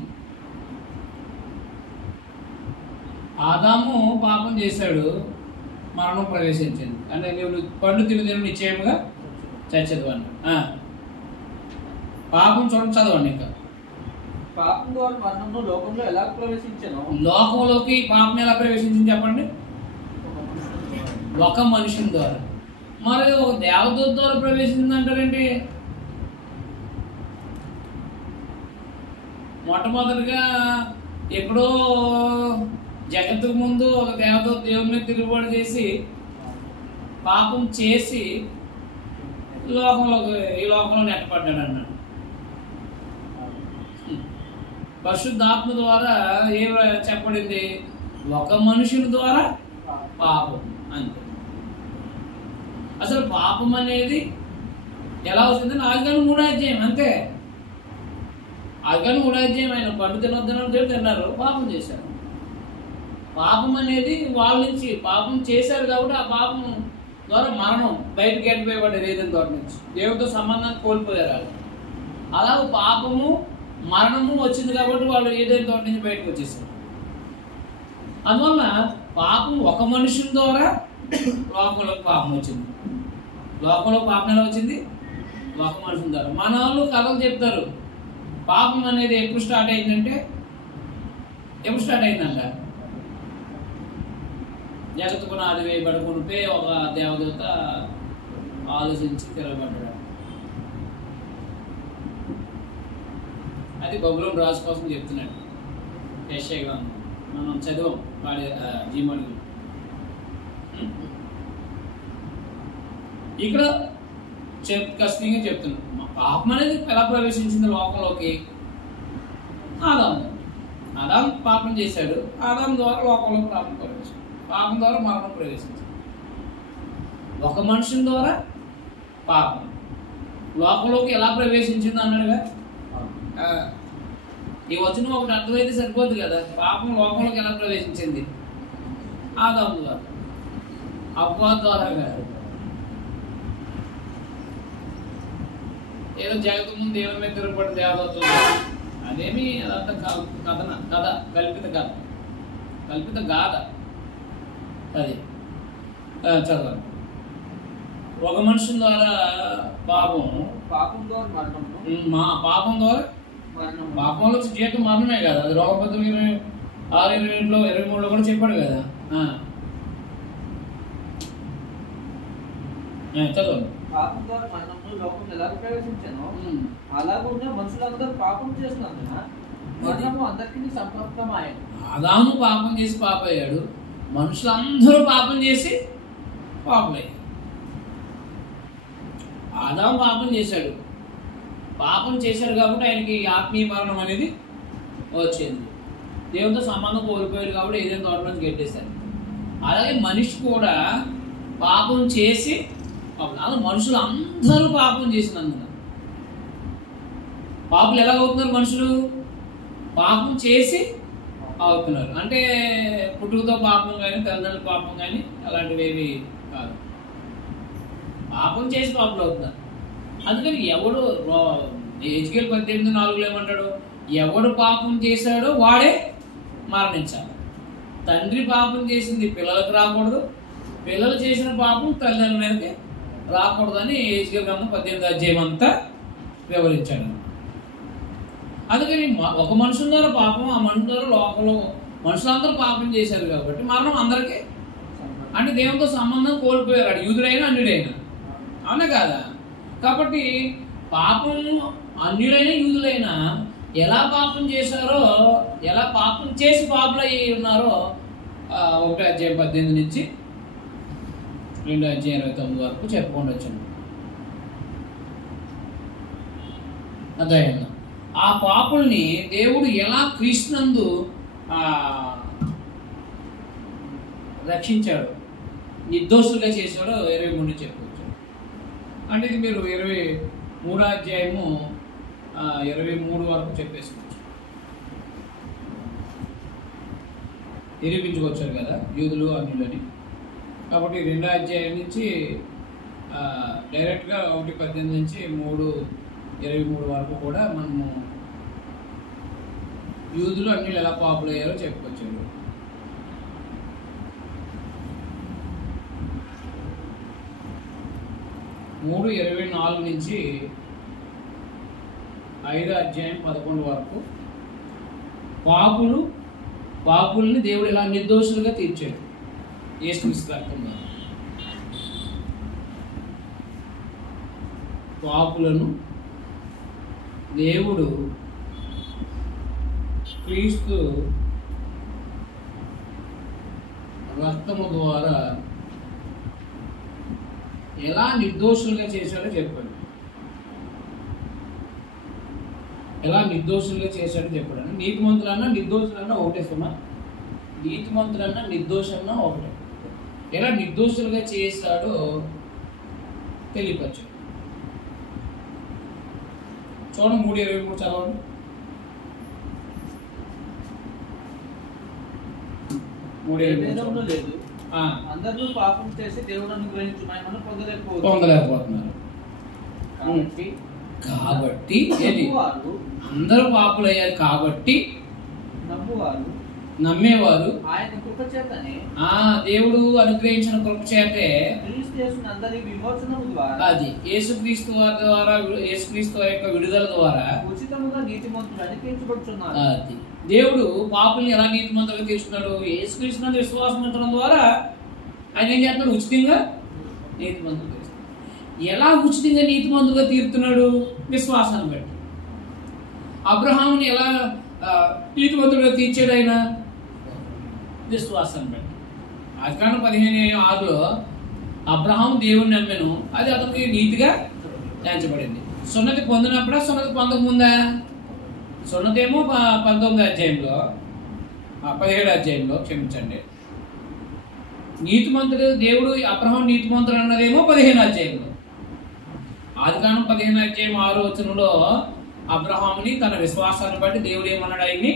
ఆదాము పాపం చేశాడు, మరణం ప్రవేశించింది. అంటే నువ్వు పండు తిని నిశ్చయముగా చచ్చదు అన్న. పాపం చదవండి. ఇంకా పాపం ద్వారా మరణము లోకంలో ఎలా ప్రవేశించను. లోకంలోకి పాపం ఎలా ప్రవేశించింది చెప్పండి? ఒక మనుషుని ద్వారా. మరి ఒక దేవదూత ద్వారా ప్రవేశించింది అంటారేంటి? మొట్టమొదటిగా ఎప్పుడో జగత్తుకు ముందు ఒక దేవత దేవుని మీద తిరుగుబాటు చేసి పాపం చేసి ఈ లోకంలో నెట్టపడ్డాడు అన్నాడు. పరిశుద్ధాత్మ ద్వారా ఏం చెప్పబడింది? ఒక మనుషుని ద్వారా పాపం అంతే. అసలు పాపం అనేది ఎలా వచ్చిందని ఆదికాండం 3వ అధ్యాయం అంతే. ఆదికాండం 3వ అధ్యాయం ఆయన పండు తినొద్దని తిన్నారు, పాపం చేశారు. పాపం అనేది వాళ్ళ నుంచి పాపం చేశారు కాబట్టి ఆ పాపం ద్వారా మరణం బయటకు వెళ్ళిపోయేవాడు ఏదైనా తోట నుంచి, దేవుడితో సంబంధాన్ని కోల్పోయారు వాళ్ళు. అలాగే పాపము మరణము వచ్చింది కాబట్టి వాళ్ళు ఏదైనా తోట నుంచి బయటకు వచ్చేసారు. అందువల్ల పాపం ఒక మనుషుని ద్వారా లోకంలోకి పాపం వచ్చింది. లోకంలో పాపం ఎలా వచ్చింది? ఒక మనుషుని ద్వారా. మన వాళ్ళు కథలు చెప్తారు, పాపం అనేది ఎప్పుడు స్టార్ట్ అయిందంటే జగత్తుకు నాది వేయబడి మునిపే ఒక దేవదూత ఆలోచించి తిరగబడ్డాడు. అది బబులోను రాజు కోసం చెప్తున్నాడు. యెషయా గ్రంథం మనం చదివాం వాడి జీవనులు. ఇక్కడ ఖచ్చితంగా చెప్తున్నాం, పాపం అనేది ఎలా ప్రవేశించింది లోకంలోకి? ఆదాం పాపం చేశాడు, ఆదాం ద్వారా లోకంలోకి పాపం ప్రవేశించింది, పాపం ద్వారా మరణం ప్రవేశించింది. ఒక మనుషుని ద్వారా పాపం లోకంలోకి ఎలా ప్రవేశించింది అన్నాడుగా. ఈ వచనం ఒకటి అర్థమైతే సరిపోదు కదా. పాపం లోకంలోకి ఎలా ప్రవేశించింది? ఆదాం ద్వారా, అవ్వ ద్వారా కాదు. ఏదో జగత్తు ముందు దేవుని మీద తిరగబడి దేవదూతలు, అదేమి అదంతా కల్పిత గాథ అది. చదవాలి. ఒక మనుషుల ద్వారా పాపం ద్వారా పాపంలో జీవితం మరణమే కదా. అది రోగపత్రం 6:22 23 కూడా చెప్పాడు కదా. చదవండి. పాపం ద్వారా మరణంలో లోకం ఎలా ప్రవేశించానో అలాగుండా మనుషులందరూ పాపం చేసినందున మరణము అందరికీ సంప్రాప్తమాయెను. ఆదాము పాపం చేసి పాపయ్యాడు, మనుషులందరూ పాపం చేసి పాపమయ్యారు. ఆదాము పాపం చేశాడు, పాపం చేశాడు కాబట్టి ఆయనకి ఆత్మీయ మరణం అనేది వచ్చింది. దేవునితో సంబంధం కోల్పోయాడు కాబట్టి ఏదైనా తోటలోంచి గెట్టేశారు. అలాగే మనిషి కూడా పాపం చేసి, అలా మనుషులు అందరూ పాపం చేసినందున పాపులు ఎలా అవుతున్నారు? మనుషులు పాపం చేసి అవుతున్నారు. అంటే పుట్టుకతో పాపం కానీ తల్లిదండ్రుల పాపం కానీ అలాంటివి ఏవి కాదు, పాపం చేసి పాపులు అవుతున్నారు. అందుకని ఎవడు ఎజ్కేలు 18:4 ఏమంటాడు? ఎవడు పాపం చేశాడో వాడే మరణించాలి. తండ్రి పాపం చేసింది పిల్లలకు రాకూడదు, పిల్లలు చేసిన పాపం తల్లిదండ్రుల మీదకి రాకూడదు అని ఎజ్కేలు గ్రంథం 18వ అధ్యాయం అంతా వివరించాడు. అందుకని ఒక మనుషుల ద్వారా పాపం, ఆ మనుషుల ద్వారా లోకంలో మనుషులందరూ పాపం చేశారు కాబట్టి మరణం అందరికీ. అంటే దేవునితో సంబంధం కోల్పోయారు, యూదుడైనా అన్యుడైనా, అవునా కాదా? కాబట్టి పాపం అన్యుడైనా యూదులైనా ఎలా పాపం చేశారో, ఎలా పాపం చేసి పాపులై ఉన్నారో 1వ అధ్యాయం 18 నుంచి 2వ అధ్యాయం 29 వరకు చెప్పుకొని వచ్చాను. అధ్యాయంలో ఆ పాపుల్ని దేవుడు ఎలా క్రీస్తునందు రక్షించాడు, నిర్దోషులుగా చేశాడో 23 చెప్పుకోవచ్చు. అంటే ఇది మీరు 23వ అధ్యాయము 23 వరకు చెప్పేసుకోవచ్చు. నిరూపించుకొచ్చారు కదా యూదులు అన్యులని. కాబట్టి 2వ అధ్యాయం నుంచి డైరెక్ట్గా 1:18 నుంచి 3:23 వరకు కూడా మనము యూదులు అన్యులు ఎలా పాపులు అయ్యారో చెప్పుకొచ్చారు. మూడు 24 నుంచి 5వ అధ్యాయం 11 వరకు పాపుల్ని దేవుడు ఇలా నిర్దోషులుగా తీర్చాడు యేసుక్రీస్తు రక్తంలో. పాపులను దేవుడు క్రీస్తు రక్తము ద్వారా ఎలా నిర్దోషులుగా చేశాడో చెప్పాడు. ఎలా నిర్దోషులుగా చేశాడో చెప్పాడు. నీతిమంతులన్నా నిర్దోషులన్నా ఒకటే సుమా. నీతిమంతులన్నా నిర్దోషన్నా ఒకటే. ఎలా నిర్దోషులుగా చేశాడో తెలియపరచాడు. చూడండి 3:23 చదవండి. 3:23 లేదు. అందరూ పాపం చేసి దేవుడు అనుగ్రహించు మహిమను పొందలేకపోతున్నారు. కాబట్టి అందరూ పాపులయ్యారు. కాబట్టి నమ్మేవారు ఆయన కృప చేతనే, దేవుడు అనుగ్రహించిన కృప చేతే విమోచనము ద్వారా, అది యేసుక్రీస్తు వారి ద్వారా, యేసుక్రీస్తు వారి యొక్క విడుదల ద్వారా ఉచితముగా నీతిమంతులని తీర్చబడుతున్నారు. అది దేవుడు పాపుల్ని ఎలా నీతిమంతులుగా తీర్చున్నాడు? యేసుక్రీస్తు విశ్వాసం ఉంచడం ద్వారా ఆయన ఏం చేస్తున్నాడు? ఉచితంగా నీతిమంతులుగా తీరుస్తున్నాడు. ఎలా ఉచితంగా నీతిమంతులుగా తీరుతున్నాడు? విశ్వాసాన్ని బట్టి. అబ్రహాముని ఎలా నీతిమంతులుగా తీర్చాడు? ఆయన విశ్వాసాన్ని బట్టి. ఆదికాండం 15:6 అబ్రహాం దేవుని నమ్మెను, అది అతనికి నీతిగా ఎంచబడింది. సున్నతి పొందినప్పుడా, సున్నతి పొందకముందా? సున్నతేమో 19వ అధ్యాయంలో, 17వ అధ్యాయంలో, క్షమించండి. నీతిమంతుడు దేవుడు అబ్రహాం నీతిమంతుడు అన్నదేమో 15వ అధ్యాయంలో. ఆదికాండం 15వ అధ్యాయం 6వ వచనంలో అబ్రహాముని తన విశ్వాసాన్ని బట్టి దేవుడు ఏమన్నాడు? ఆయన్ని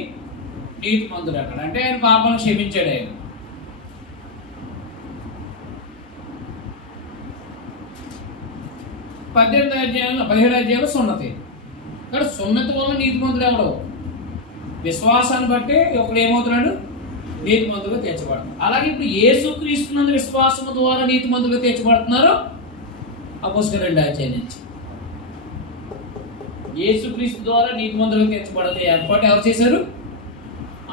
నీతిమంతుడు అన్నాడు. అంటే ఆయన పాపాలను క్షమించాడు. ఆయన 17వ అధ్యాయంలో 17వ అధ్యాయంలో సున్నతి. ఇక్కడ సున్నతి వల్ల నీతిమంతుడు ఎవడు? విశ్వాసాన్ని బట్టి ఒకడు ఏమవుతున్నాడు? నీతిమంతులుగా తీర్చబడుతున్నారు. అలాగే ఇప్పుడు యేసుక్రీస్తునందు విశ్వాసము ద్వారా నీతిమంతులుగా తీర్చబడుతున్నారు. అపోస్తలుల 2వ అధ్యాయం నుంచి యేసుక్రీస్తు ద్వారా నీతిమంతులుగా తీర్చబడితే ఏర్పాటు ఎవరు చేశారు?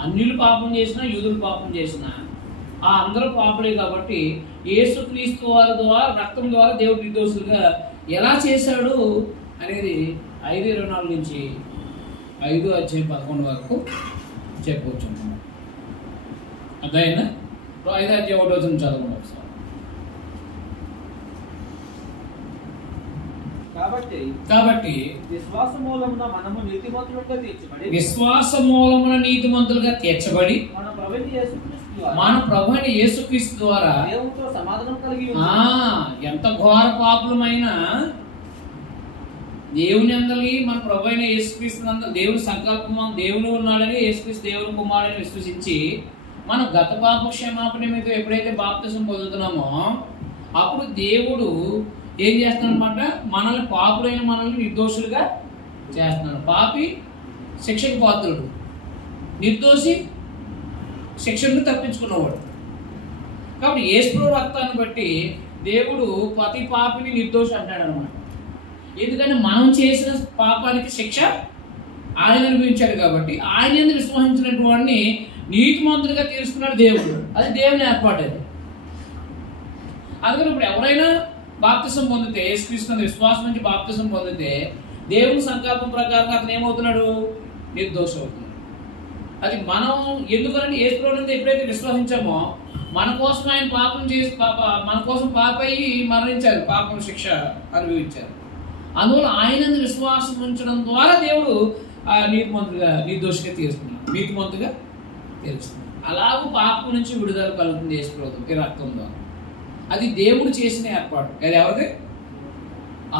అన్యులు పాపం చేసినా, యూదులు పాపం చేసినా అందరూ పాపులే. కాబట్టి యేసుక్రీస్తు వారి ద్వారా, రక్తం ద్వారా దేవుడు నిర్దోషులుగా ఎలా చేశాడు అనేది 5:24 నుంచి 5వ అధ్యాయం 11 వరకు చెప్పవచ్చు. అదైనా 5వ అధ్యాయం 1వ వచనం చదవండి ఒకసారి. కాబట్టి విశ్వాస మూలమున మనము నీతిమంతులుగా తీర్చబడి, విశ్వాస మూలమున నీతిమంతులుగా తీర్చబడి మన ప్రభువైన యేసుక్రీస్తు ద్వారా దేవునితో సమాధానం కలిగి ఎంత ఘోర పాపులమైన దేవుని అందరి మన ప్రభువైన యేసుక్రీస్తు నందు దేవుని సంకల్పం, దేవుని ఉన్నాడని, యేసుక్రీస్తు దేవుని కుమారుడని విశ్వసించి మనం గత పాప క్షమాపణ నిమిత్తం ఎప్పుడైతే బాప్తిసం పొందుతున్నామో అప్పుడు దేవుడు ఏం చేస్తాడనమాట? మనల్ని, పాపులైన మనల్ని నిర్దోషులుగా చేస్తున్నాడు. పాపి శిక్షకు పాత్రుడు, నిర్దోషి శిక్షను తప్పించుకున్నవాడు. కాబట్టి యేసు రక్తాన్ని బట్టి దేవుడు ప్రతి పాపిని నిర్దోషి అంటాడు అనమాట. ఎందుకంటే మనం చేసిన పాపానికి శిక్ష ఆయన అనుభవించాడు. కాబట్టి ఆయన ఎందుకు విశ్వసించినటువంటి వాడిని నీతిమంతులుగా తీరుస్తున్నాడు దేవుడు. అది దేవుని ఏర్పాటు. అది అందుకని ఇప్పుడు ఎవరైనా బాప్తిసం పొందితే, యేసుక్రీస్తు విశ్వాసం నుంచి బాప్తిసం పొందితే దేవుని సంకల్పం ప్రకారం అతను ఏమవుతున్నాడు? నిర్దోషం అవుతున్నాడు. అది మనం ఎందుకంటే యేసుప్రభువుని ఎప్పుడైతే విశ్వసించామో మన కోసం ఆయన పాపం చేసి మన కోసం పాప అయ్యి మరణించారు, పాపం శిక్ష అనుభవించారు. అందువల్ల ఆయన విశ్వాసం ఉంచడం ద్వారా దేవుడు నీతిమంతుగా, నిర్దోషిగా తీరుస్తున్నాడు, నీతిమంతుగా తీరుస్తున్నాడు. అలాగూ పాపం నుంచి విడుదల కలుగుతుంది యేసుప్రభువు ఈ రక్తం ద్వారా. అది దేవుడు చేసిన ఏర్పాటు. అది ఎవరిది?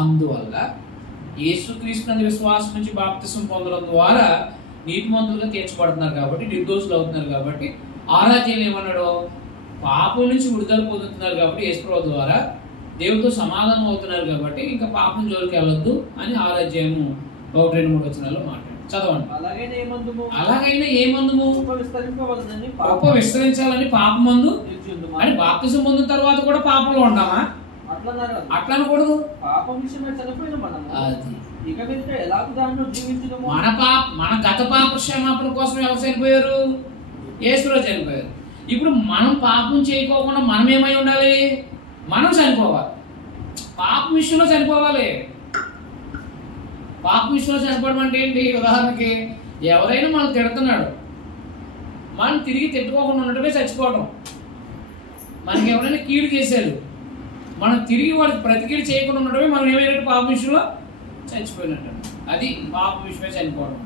అందువల్ల యేసుక్రీస్తు విశ్వాసం నుంచి బాప్తిసం పొందడం ద్వారా నీతిమంతులుగా తీర్చబడుతున్నారు. కాబట్టి నిర్దోషులు అవుతున్నారు. కాబట్టి ఆరాధ్యం ఏమన్నాడు? పాపం నుంచి విడుదల పొందుతున్నారు. కాబట్టి యేసుప్రభువు ద్వారా దేవుడితో సమాధానం అవుతున్నారు. కాబట్టి ఇంకా పాపం జోలికి వెళ్ళొద్దు అని ఆరాధ్యము 1-2-3 వచనాల్లో మాట్లాడు. చదవండి. అలాగైనా ఏమందుము? గొప్ప విస్తరించాలని పాపమందు అని బాప్తిసం పొందిన తర్వాత కూడా పాపంలో ఉంటామా? అట్లా అనకూడదు. మన గత పాప క్షమాపణ కోసం ఎవరు చనిపోయారు? యేసులో చనిపోయారు. ఇప్పుడు మనం పాపం చేయకోకుండా మనం ఏమై ఉండాలి? మనం చనిపోవాలి. పాపం విషయంలో చనిపోవాలి. పాపం విషయంలో చనిపోవడం అంటే ఏంటి? ఉదాహరణకి ఎవరైనా మనం తిడుతున్నాడు, మనం తిరిగి తిట్టుకోకుండా ఉండటమే చచ్చిపోవడం. మనకి ఎవరైనా కీడు చేశారు, మనం తిరిగి వాళ్ళకి ప్రతికీడు చేయకుండా ఉండడమే మనం ఏమైనట్టు పాప విషయంలో చచ్చిపోయినట్టు. అది పాప విషయమే చనిపోవడం.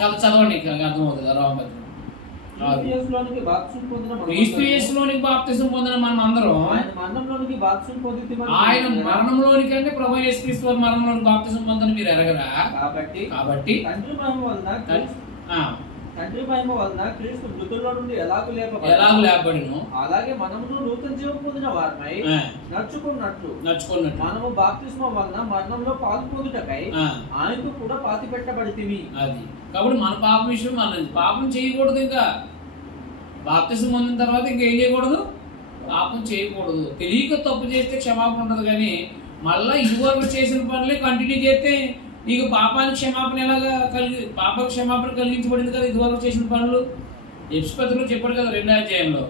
కథ చదవండి, అర్థమవుతుంది. రామభద్రం క్రీస్తు యేసులోనికి బాప్తిసం పొందిన మనం అందరం ఆయన మరణంలోనికి అంటే ప్రభు యేసుక్రీస్తు వారి మరణంలోనికి బాప్తిసం పొందని మీరు ఎరగరా? కాబట్టి తండ్రి మహిమ వలన క్రీస్తు మృతుల్లో నుండి ఎలాగూ లేపబడిను, అలాగే మనము నూతన జీవం పొందిన వారిపై నడుచుకున్నట్లు మనము బాప్తిస్మం వలన మరణంలో పాలు పొందుటకై ఆయనకు కూడా పాతి పెట్టబడితిమి. అది కాబట్టి మన పాప విషయం మన పాపం చేయకూడదు. ఇంకా బాప్తిసం పొందిన తర్వాత ఇంకేం చేయకూడదు? పాపం చేయకూడదు. తెలియక తప్పు చేస్తే క్షమాపణ ఉండదు, కానీ మళ్ళీ ఇదివరకు చేసిన పనులే కంటిన్యూ చేస్తే నీకు పాపానికి క్షమాపణ ఎలాగా పాపానికి క్షమాపణ కలిగించబడింది కదా ఇదివరకు చేసిన పనులు. ఎపిసోడ్లో చెప్పాడు కదా 2వ అధ్యాయంలో,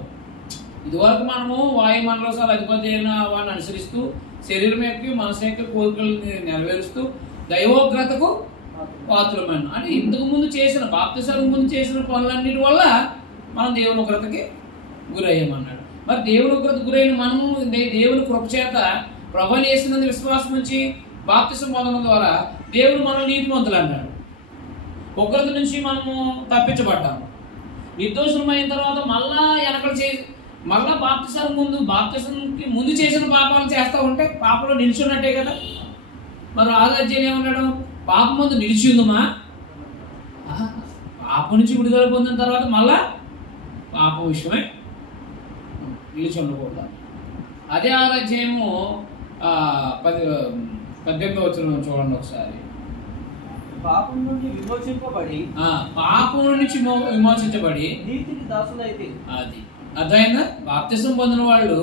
ఇదివరకు మనము వాయుమండలోసారి అధిపతి అయిన వాడిని అనుసరిస్తూ శరీరం యొక్క మనసు యొక్క కోరికలను నెరవేరుస్తూ దైవోగ్రతకు పాత్రమైన అంటే ఇంతకు ముందు చేసిన బాప్తిసానికి ముందు చేసిన పనులన్నిటి వల్ల మనం దేవుని ఉగ్రతకి గురయ్యామన్నాడు. మరి దేవుని ఉగ్రత గురైన మనము దేవుని కృప చేత ప్రభువు యేసునందు విశ్వాసం నుంచి బాప్తిసం పొందడం ద్వారా దేవుడు మనల్ని నీతిమంతులు అన్నాడు. ఉగ్రత నుంచి మనము తప్పించబడ్డాము. నిర్దోషులమైన తర్వాత మళ్ళా మళ్ళా బాప్తిసానికి ముందు చేసిన పాపాలు చేస్తూ ఉంటే పాపంలో నిలిచున్నట్టే కదా. మరి ఆగాజ్యం ఏమన్నాడు? పాపం ముందు నిలిచి ఉందమ్మా, పాపం నుంచి విడుదల పొందిన తర్వాత మళ్ళా పాపం విషయమే నిలిచి ఉండకూడదు. అదే ఆరాధ్యము 18వ వచనం చూడండి ఒకసారి. పాపం నుంచి విమోచించబడి నీతికి దాసులైతే. అది అర్థమైందా? బాప్తిసం పొందిన వాళ్ళు,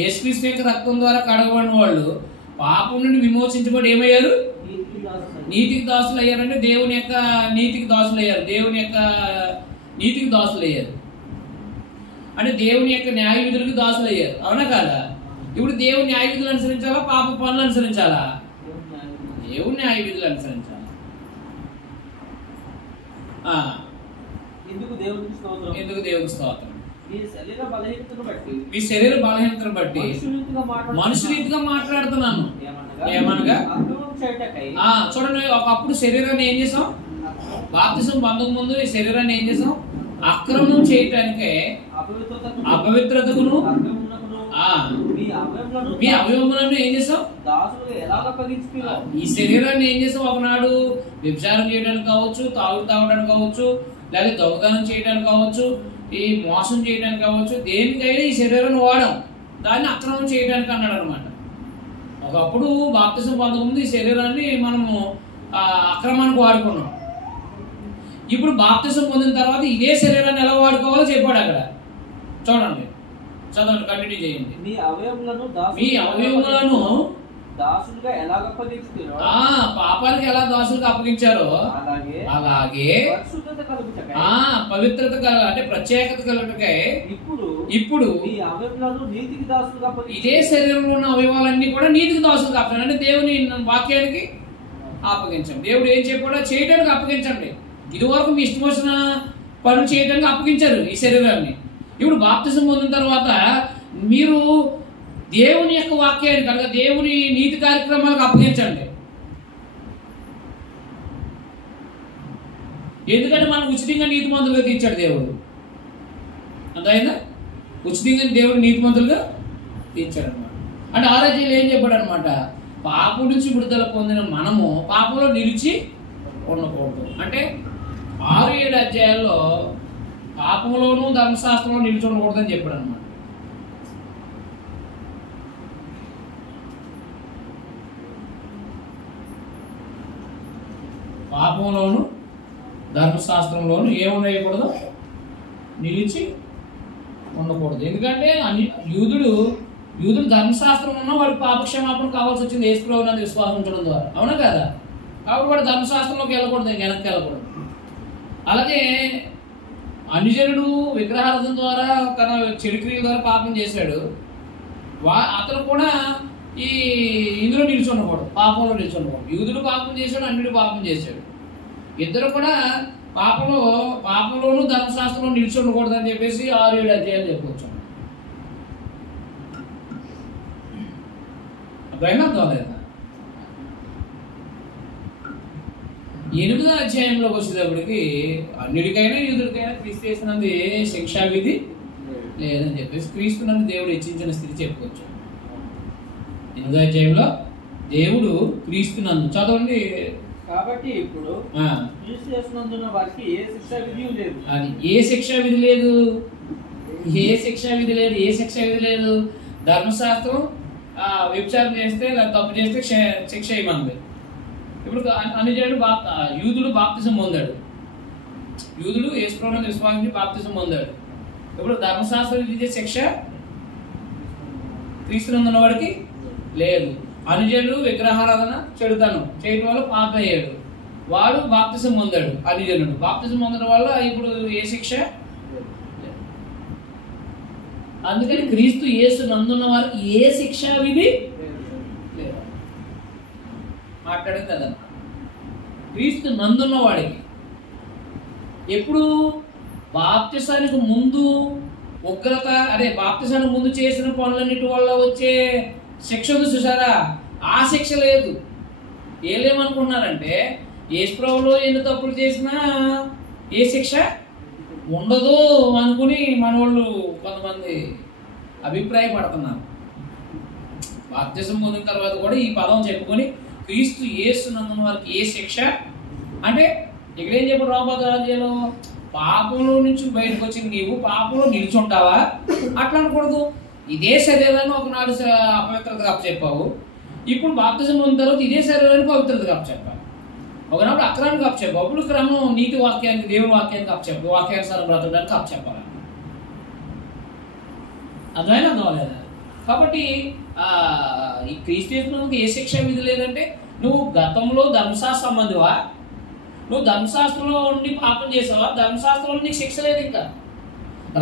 యేసుక్రీస్తు యొక్క రక్తం ద్వారా కడగబడిన వాళ్ళు పాపం నుండి విమోచించబడి ఏమయ్యారు? నీతికి దాసులు అయ్యారంటే దేవుని యొక్క నీతికి దాసులు అయ్యారు. దేవుని యొక్క నీతికి దాసులు అయ్యారు అంటే దేవుని యొక్క న్యాయ విధులకు దాసులు అయ్యారు. అవునా కాదా? ఇప్పుడు దేవుని న్యాయ విధులు అనుసరించాలా, పాప పనులు అనుసరించాలా? దేవుని న్యాయ విధులు అనుసరించాలా. ఎందుకు దేవునికి స్తోత్రం? మీ శరీర బలహీనతను బట్టి మనుషురీతిగా మాట్లాడుతున్నాను. ఏమనగా చూడండి, ఒకప్పుడు శరీరాన్ని ఏం చేసాం? బాప్తిసం పొందక ముందు ఈ శరీరాన్ని ఏం చేసాం? అక్రమం చేయటానికే, అపవిత్రతకును మీ అవయవములను ఏం చేసాం? ఈ శరీరాన్ని ఏం చేసాం? ఒకనాడు వ్యభిచారం చేయడానికి కావచ్చు, తాగడానికి కావచ్చు, లేదా దొంగతనం చేయడానికి కావచ్చు, ఈ మోసం చేయడానికి కావచ్చు, దేనికైనా ఈ శరీరాన్ని వాడాం. దాన్ని అక్రమం చేయడానికి అన్నాడు అనమాట. ఒకప్పుడు బాప్తిసం పొందకముందు ఈ శరీరాన్ని మనము అక్రమానికి వాడుకున్నాం. ఇప్పుడు బాప్తిసం పొందిన తర్వాత ఇదే శరీరాన్ని ఎలా వాడుకోవాలో చెప్పాడు అక్కడ. చూడండి, చదవండి, కంటిన్యూ చేయండి. మీ అవయవములను దాసులుగా ఎలా అప్పగించారో, పాపానికి ఎలా దాసులుగా అప్పగించారో అలాగే పవిత్రత అంటే ప్రత్యేకత కలుగుటకై ఇప్పుడు ఇదే శరీరంలో ఉన్న అవయవాలన్నీ కూడా నీతికి దాసులుగా అప్పగించాలి. అంటే దేవుని వాక్యానికి అప్పగించండి. దేవుడు ఏం చెప్పాడో చేయడానికి అప్పగించండి. ఇదివరకు మీ ఇష్టం వచ్చిన పనులు చేయడానికి అప్పగించారు ఈ శరీరాన్ని. ఇప్పుడు బాప్తిసం పొందిన తర్వాత మీరు దేవుని యొక్క వాక్యాన్ని కనుక దేవుని నీతి కార్యక్రమాలకు అప్పగించండి. ఎందుకంటే మనం ఉచితంగా నీతిమంతులుగా తీర్చాడు దేవుడు. అంతైందా? ఉచితంగా దేవుడు నీతిమంతులుగా తీర్చాడు అనమాట. అంటే ఆరాధ్యాలు ఏం చెప్పాడు అనమాట? పాపం నుంచి విడుదల పొందిన మనము పాపంలో నిలిచి ఉండకూడదు. అంటే 6-7 అధ్యాయాల్లో పాపంలోనూ ధర్మశాస్త్రంలో నిలిచి ఉండకూడదని చెప్పాడు అనమాట. పాపంలోను ధర్మశాస్త్రంలోను ఏముండకూడదు? నిలిచి ఉండకూడదు. ఎందుకంటే యూదుడు ధర్మశాస్త్రం ఉన్నా వాడికి పాపక్షమాపణ కావాల్సి వచ్చింది యేసు ప్రభువునందు విశ్వాసం ఉంచడం ద్వారా. అవునా కదా? కాబట్టి వాడు ధర్మశాస్త్రంలోకి వెళ్ళకూడదు, వెనక్కి వెళ్ళకూడదు. అలాగే అన్యజనుడు విగ్రహారాధన ద్వారా తన చెడు క్రియల ద్వారా పాపం చేశాడు. అతను కూడా ఇందులో నిలిచి ఉండకూడదు, పాపంలో నిలిచి ఉండకూడదు. యూదుడు పాపం చేశాడు, అన్యుడు పాపం చేశాడు. ఇద్దరు కూడా పాపంలోనూ ధర్మశాస్త్రంలో నిలిచి ఉండకూడదు అని చెప్పేసి 6-7 అధ్యాయాలు చెప్పవచ్చు. అర్థమైనా అర్థమలేదా? 8వ అధ్యాయంలోకి వచ్చేటప్పటికి అన్నిటికైనా యూదుడికైనా క్రీస్తు చేసినందు ఏ శిక్షా విధి లేదని చెప్పేసి క్రీస్తు నన్ను దేవుడు హెచ్చించిన స్థితి చెప్పుకోవచ్చు. 8వ అధ్యాయంలో దేవుడు క్రీస్తు నందు చదవండి. కాబట్టి ఇప్పుడు క్రీస్తు యేసునందున్న వారికి ఏ శిక్షా విధి లేదు. అది ఏ శిక్షా విధి లేదు, ఏ శిక్షా విధి లేదు, ఏ శిక్షా విధి లేదు. ధర్మశాస్త్రం వ్యభిచారం చేస్తే తప్పు చేస్తే శిక్ష ఇవ్వండి. ఇప్పుడు అనుజనుడు యూదుడు బాప్తిజం పొందాడు, యూదుడు యేసుప్రభువుని విశ్వాసించి బాప్తిజం పొందాడు. ఇప్పుడు ధర్మశాస్త్రం విధించే శిక్ష క్రీస్తునందు ఉన్నవాడికి లేదు. అనుజనుడు విగ్రహారాధన చెడుతనం చేయడం వల్ల పాపం అయ్యాడు, వాడు బాప్తిజం పొందాడు. అనుజనుడు బాప్తిజం పొందడం వల్ల ఇప్పుడు ఏ శిక్ష? అందుకని క్రీస్తు యేసు నందున్న వారికి ఏ శిక్షా విధి లేదు. మాట్లాడింది అదన్న క్రీస్తు నందున్న వాడికి. ఎప్పుడు బాప్తిసానికి ముందు ఉగ్రత, అదే బాప్తిసానికి ముందు చేసిన పనులన్నిటి వల్ల వచ్చే శిక్ష చూసారా, ఆ శిక్ష లేదు. ఏమనుకున్నారంటే యేసుప్రభువులో ఎన్ని తప్పులు చేసినా ఏ శిక్ష ఉండదు అనుకుని మనోళ్ళు కొంతమంది అభిప్రాయపడుతున్నారు. బాప్తిసం పొందిన తర్వాత కూడా ఈ పదం చెప్పుకొని క్రీస్తు యేసు నందున్న వారికి ఏ శిక్ష అంటే ఇక్కడేం చెప్పాడు రాబోతులో, పాపంలో నుంచి బయటకు వచ్చి నీవు పాపంలో నిలిచుంటావా అట్లా అనకూడదు. ఇదే శరీరాన్ని ఒకనాడు అపవిత్రత కప్ప చెప్పావు, ఇప్పుడు బాప్తిజం పొందిన తర్వాత ఇదే శరీరాన్ని పవిత్రత కప్ప చెప్పావు. ఒకనాడు అక్రానికి కప్ప చెప్పావు, అప్పుడు క్రమం నీతి వాక్యానికి దేవుని వాక్యానికి కప్ప చెప్పావు, వాక్యానుసారం బ్రతకడానికి కప్ప చెప్పాలి. అర్థమైనా అర్థమలేదా? కాబట్టి ఈ క్రీస్తు యేసునందుకు ఏ శిక్ష విధి లేదంటే నువ్వు గతంలో ధర్మశాస్త్ర సంబంధివా, నువ్వు ధర్మశాస్త్రంలో ఉండి పాపం చేసావా, ధర్మశాస్త్రంలో నీకు శిక్ష లేదు. ఇంకా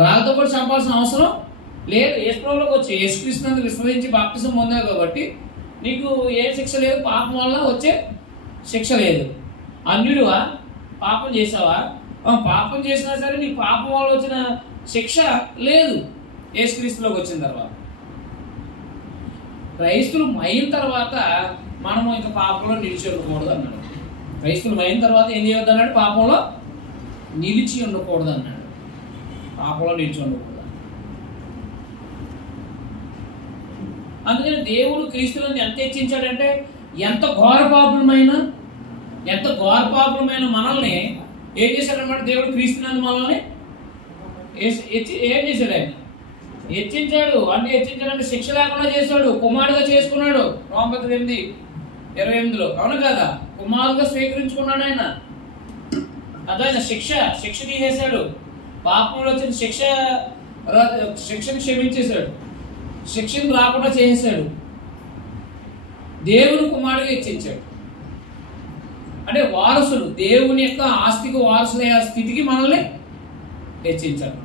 రాళ్ళతో కూడా చంపాల్సిన అవసరం లేదు. యేసుప్రభువులోకి వచ్చి యేసుక్రీస్తునందు విశ్వసించి బాప్తిసం పొందావు కాబట్టి నీకు ఏ శిక్ష లేదు, పాపం వల్ల వచ్చే శిక్ష లేదు. అన్యుడివా, పాపం చేసావా, పాపం చేసినా సరే నీకు పాపం వల్ల వచ్చిన శిక్ష లేదు యేసుక్రీస్తులోకి వచ్చిన తర్వాత. క్రైస్తులు అయిన తర్వాత మనము ఇంకా పాపంలో నిలిచి ఉండకూడదు అన్నాడు. క్రైస్తులు అయిన తర్వాత ఏం చేయొద్దు అన్నాడు, పాపంలో నిలిచి ఉండకూడదు అన్నాడు. పాపంలో నిలిచి ఉండకూడదు. అందుకని దేవుడు క్రీస్తులను ఎంత హెచ్చించాడంటే ఎంత ఘోర పాపులమైన మనల్ని ఏం చేశాడన్నమాట, దేవుడు క్రీస్తునందు మనల్ని ఏం చేశాడు, ఆయన హెచ్చించాడు. అంటే హెచ్చించాడంటే శిక్ష లేకుండా చేశాడు, కుమారుడుగా చేసుకున్నాడు. రోమపత్రిక 8:28 అవును కదా, కుమారుడుగా స్వీకరించుకున్నాడు ఆయన. అదైనా శిక్ష తీసేశాడు, పాపంలో వచ్చిన శిక్షను క్షమించేశాడు, శిక్షను రాకుండా చేసేశాడు. దేవుని కుమారుడిగా హెచ్చించాడు. అంటే వారసులు, దేవుని యొక్క ఆస్తికి వారసులయ్యే స్థితికి మనల్ని హెచ్చించాడు.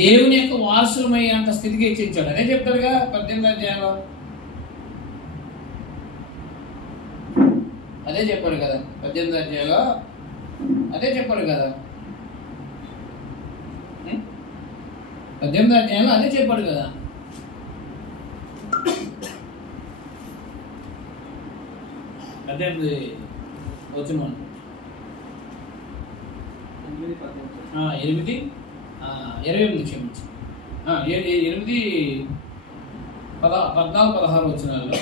దేవుని యొక్క వారసులమయ్యేంత స్థితికి హెచ్చించాడు. అదే చెప్తాడుగా 18వ అధ్యాయంలో, అదే చెప్పాడు కదా 18వ అధ్యాయంలో, అదే చెప్పాడు కదా 18వ అధ్యాయంలో, అదే చెప్పాడు కదా. అదే వచ్చిన 8:28 క్షమించి 8:14-16 వచనాల్లో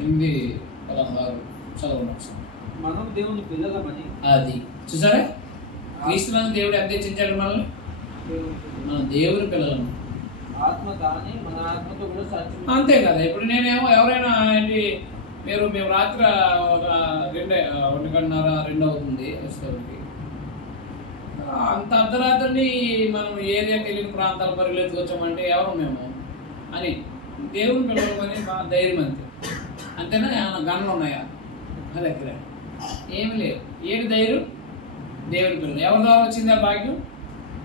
8:16 చదవండి. మనం దేవుని పిల్లలమని, అది చూసారా, క్రీస్తునందు దేవుడు ఎంత హెచ్చించాడు మనల్ని, మన దేవుని పిల్లలము. ఆత్మ కానీ మన ఆత్మతో కూడా సాధ్యం. అంతే కదా. ఇప్పుడు నేనేమో ఎవరైనా ఏంటి మేము రాత్రి 1:30-2 అవుతుంది వస్తుంది, అంత అర్ధరాత్రిని మనం ఏరియాకి వెళ్ళిన ప్రాంతాల పరిగెత్తుకొచ్చామంటే ఎవరు మేము అని దేవుని పిల్లలమని మా ధైర్యం అంతే. అంతేనా? ఏమైనా గన్నులు ఉన్నాయా నా దగ్గర? ఏమి లేవు. ఏంటి ధైర్యం? దేవుని పిల్లలు. ఎవరి ద్వారా వచ్చింది ఆ భాగ్యం?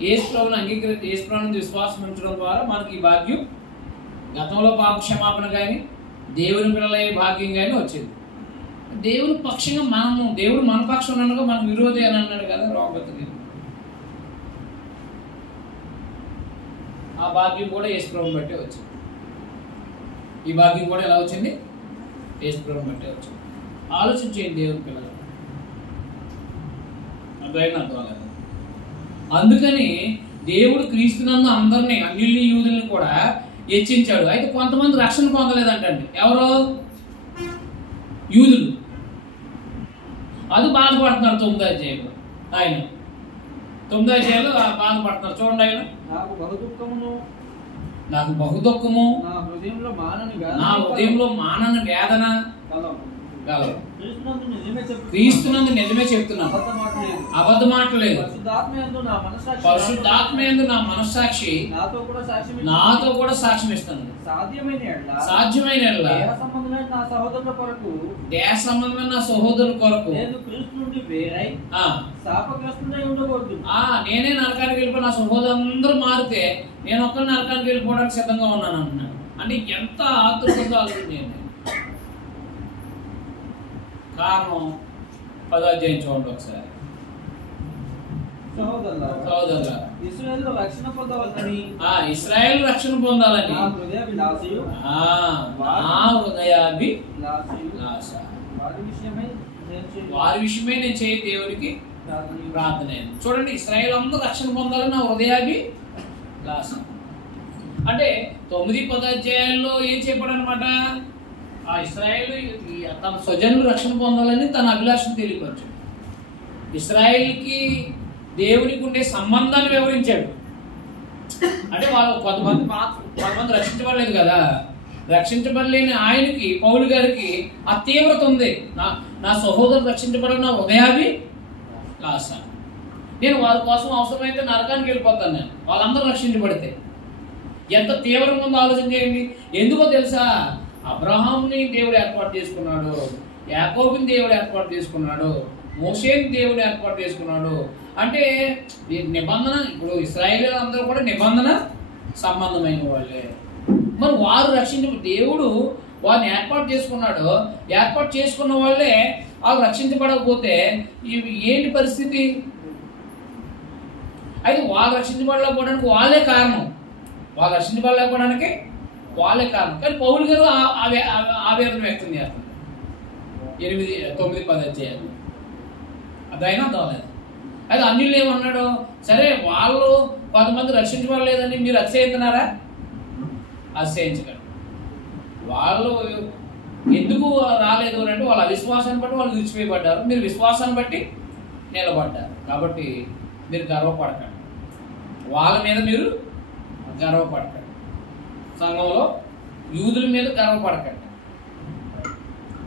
యేసుప్రభువుని అంగీకరించి యేసుప్రభువుని విశ్వాసం ఉంచడం ద్వారా మనకి ఈ భాగ్యం, గతంలో పాప క్షమాపణ కానీ దేవుని పిల్లలయ్యే భాగ్యం కానీ వచ్చింది. దేవుని పక్షంగా మనము, దేవుడు మన పక్షం ఉండగా మనకు విరోధి అని అన్నాడు కదా రోమపత్రిక. ఆ భాగ్యం కూడా యేసుప్రభుని బట్టే వచ్చింది. ఈ భాగ్యం కూడా ఎలా వచ్చింది? యేసుప్రభుని బట్టే వచ్చింది. ఆలోచించేయండి దేవుని పిల్లలు. అర్థం లేదు. అందుకని దేవుడు క్రీస్తునందు అందరినీ, అన్యుల్ని యూదుల్ని కూడా హెచ్చించాడు. అయితే కొంతమంది రక్షణ పొందలేదంటండి. ఎవరు? యూదులు. అది బాధపడుతున్నారు 9వ అధ్యాయంలో. ఆయన 9వ అధ్యాయంలో బాధపడుతున్నారు. చూడండి, ఆయన నాకు బహుదుఃఖము, నా హృదయంలో మానని వేదన కలవు. క్రీస్తునందు నిజమే చెప్తున్నాను, అబద్ధమాటలేదు. పరిశుద్ధాత్మయందు నా మనస్సాక్షి నాతో కూడా సాక్ష్యం ఇస్తాను. సాధ్యమైన దేహ సంబంధమైన నా సహోదరుల కొరకు నేనే నరకానికి వెళ్ళిపోయి నా సహోదరులందరూ మారితే నేను ఒక్కరి నరకానికి వెళ్ళిపోవడానికి సిద్ధంగా ఉన్నాను అన్నాడు. అంటే ఎంత ఆతృతంగా ఆలోచించండి. కారణం 10వ అధ్యాయం చూడండి ఒకసారి. సహోదరులారా, ఇశ్రాయేలు రక్షణ పొందాలని నా హృదయాభిలాష, వారి విషయమై నేను చేయ దేవునికి ప్రార్థన. చూడండి, ఇశ్రాయేలు అందరూ రక్షణ పొందాలని నా హృదయాభిలాష. అంటే 9-10 అధ్యాయాల్లో ఏం చెప్పాడు అనమాట? ఆ ఇశ్రాయేలు తన స్వజనులు రక్షణ పొందాలని తన అభిలాషను తెలియపరచాడు. ఇశ్రాయేల్కి దేవునికి ఉండే సంబంధాన్ని వివరించాడు. అంటే వాళ్ళు కొంతమంది రక్షించబడలేదు కదా. రక్షించబడలేని ఆయనకి, పౌలు గారికి ఆ తీవ్రత ఉంది. నా సహోదరులు రక్షించబడిన నా హృదయాభిలాష. నేను వారి కోసం అవసరమైతే నరకానికి వెళ్ళిపోతాను. నేను వాళ్ళందరూ రక్షించబడితే ఎంత తీవ్రంగా ఉందో ఆలోచన చేయండి. ఎందుకో తెలుసా? అబ్రహాంని దేవుడు ఏర్పాటు చేసుకున్నాడు, యాకోబుని దేవుడు ఏర్పాటు చేసుకున్నాడు, మోషేని దేవుడు ఏర్పాటు చేసుకున్నాడు. అంటే నిబంధన, ఇప్పుడు ఇశ్రాయేలు అందరూ కూడా నిబంధన సంబంధమైన వాళ్ళే. మరి వారు దేవుడు వారిని ఏర్పాటు చేసుకున్నాడు. ఏర్పాటు చేసుకున్న వాళ్ళే వాళ్ళు రక్షించబడకపోతే ఏంటి పరిస్థితి? అయితే వాళ్ళు రక్షించబడలేకపోవడానికి వాళ్ళే కారణం. వాళ్ళు రక్షించబడలేకపోవడానికి వాళ్ళే కారణం. కానీ పౌలు గారు ఆవేదన వ్యక్తం చేస్తారు 8-9-10 అధ్యాయాలు. అదైనా దోలేదు. అయితే అన్యులు ఏమన్నాడు? సరే, వాళ్ళు కొంతమంది రక్షించబడలేదని మీరు అతిశయిస్తున్నారా? అతిశయించగలరు. వాళ్ళు ఎందుకు రాలేదు అంటే వాళ్ళ విశ్వాసాన్ని బట్టి వాళ్ళు విడిచిపోయబడ్డారు. మీరు విశ్వాసాన్ని బట్టి నిలబడ్డారు. కాబట్టి మీరు గర్వపడకండి. వాళ్ళ మీద మీరు గర్వపడకండి. సంఘంలో యూదుల మీద గర్వపడకండి.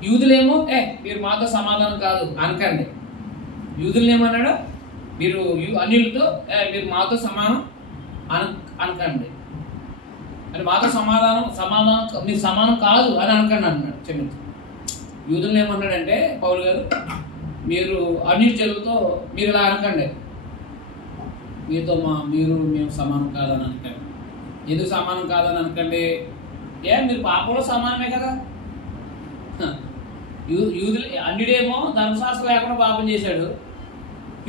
యూదులేమో మీరు మాతో సమాధానం కాదు అనకండి. యూదులు ఏమన్నాడు? మీరు అన్యులతో మీరు మాతో సమానం అనకండి. అంటే మాతో సమాధానం మీరు సమానం కాదు అని అనకండి అన్నాడు. క్షమించు. యూదులను ఏమన్నాడంటే పౌలు గారు, మీరు అన్యులతో మీరు ఇలా అనకండి. మేము సమానం కాదని అనకండి. ఎందుకు సమానం కాదని అనకండి? మీరు పాపంలో సమానమే కదా. యూదులు అన్యుడేమో ధర్మశాస్త్రం లేకుండా పాపం చేశాడు,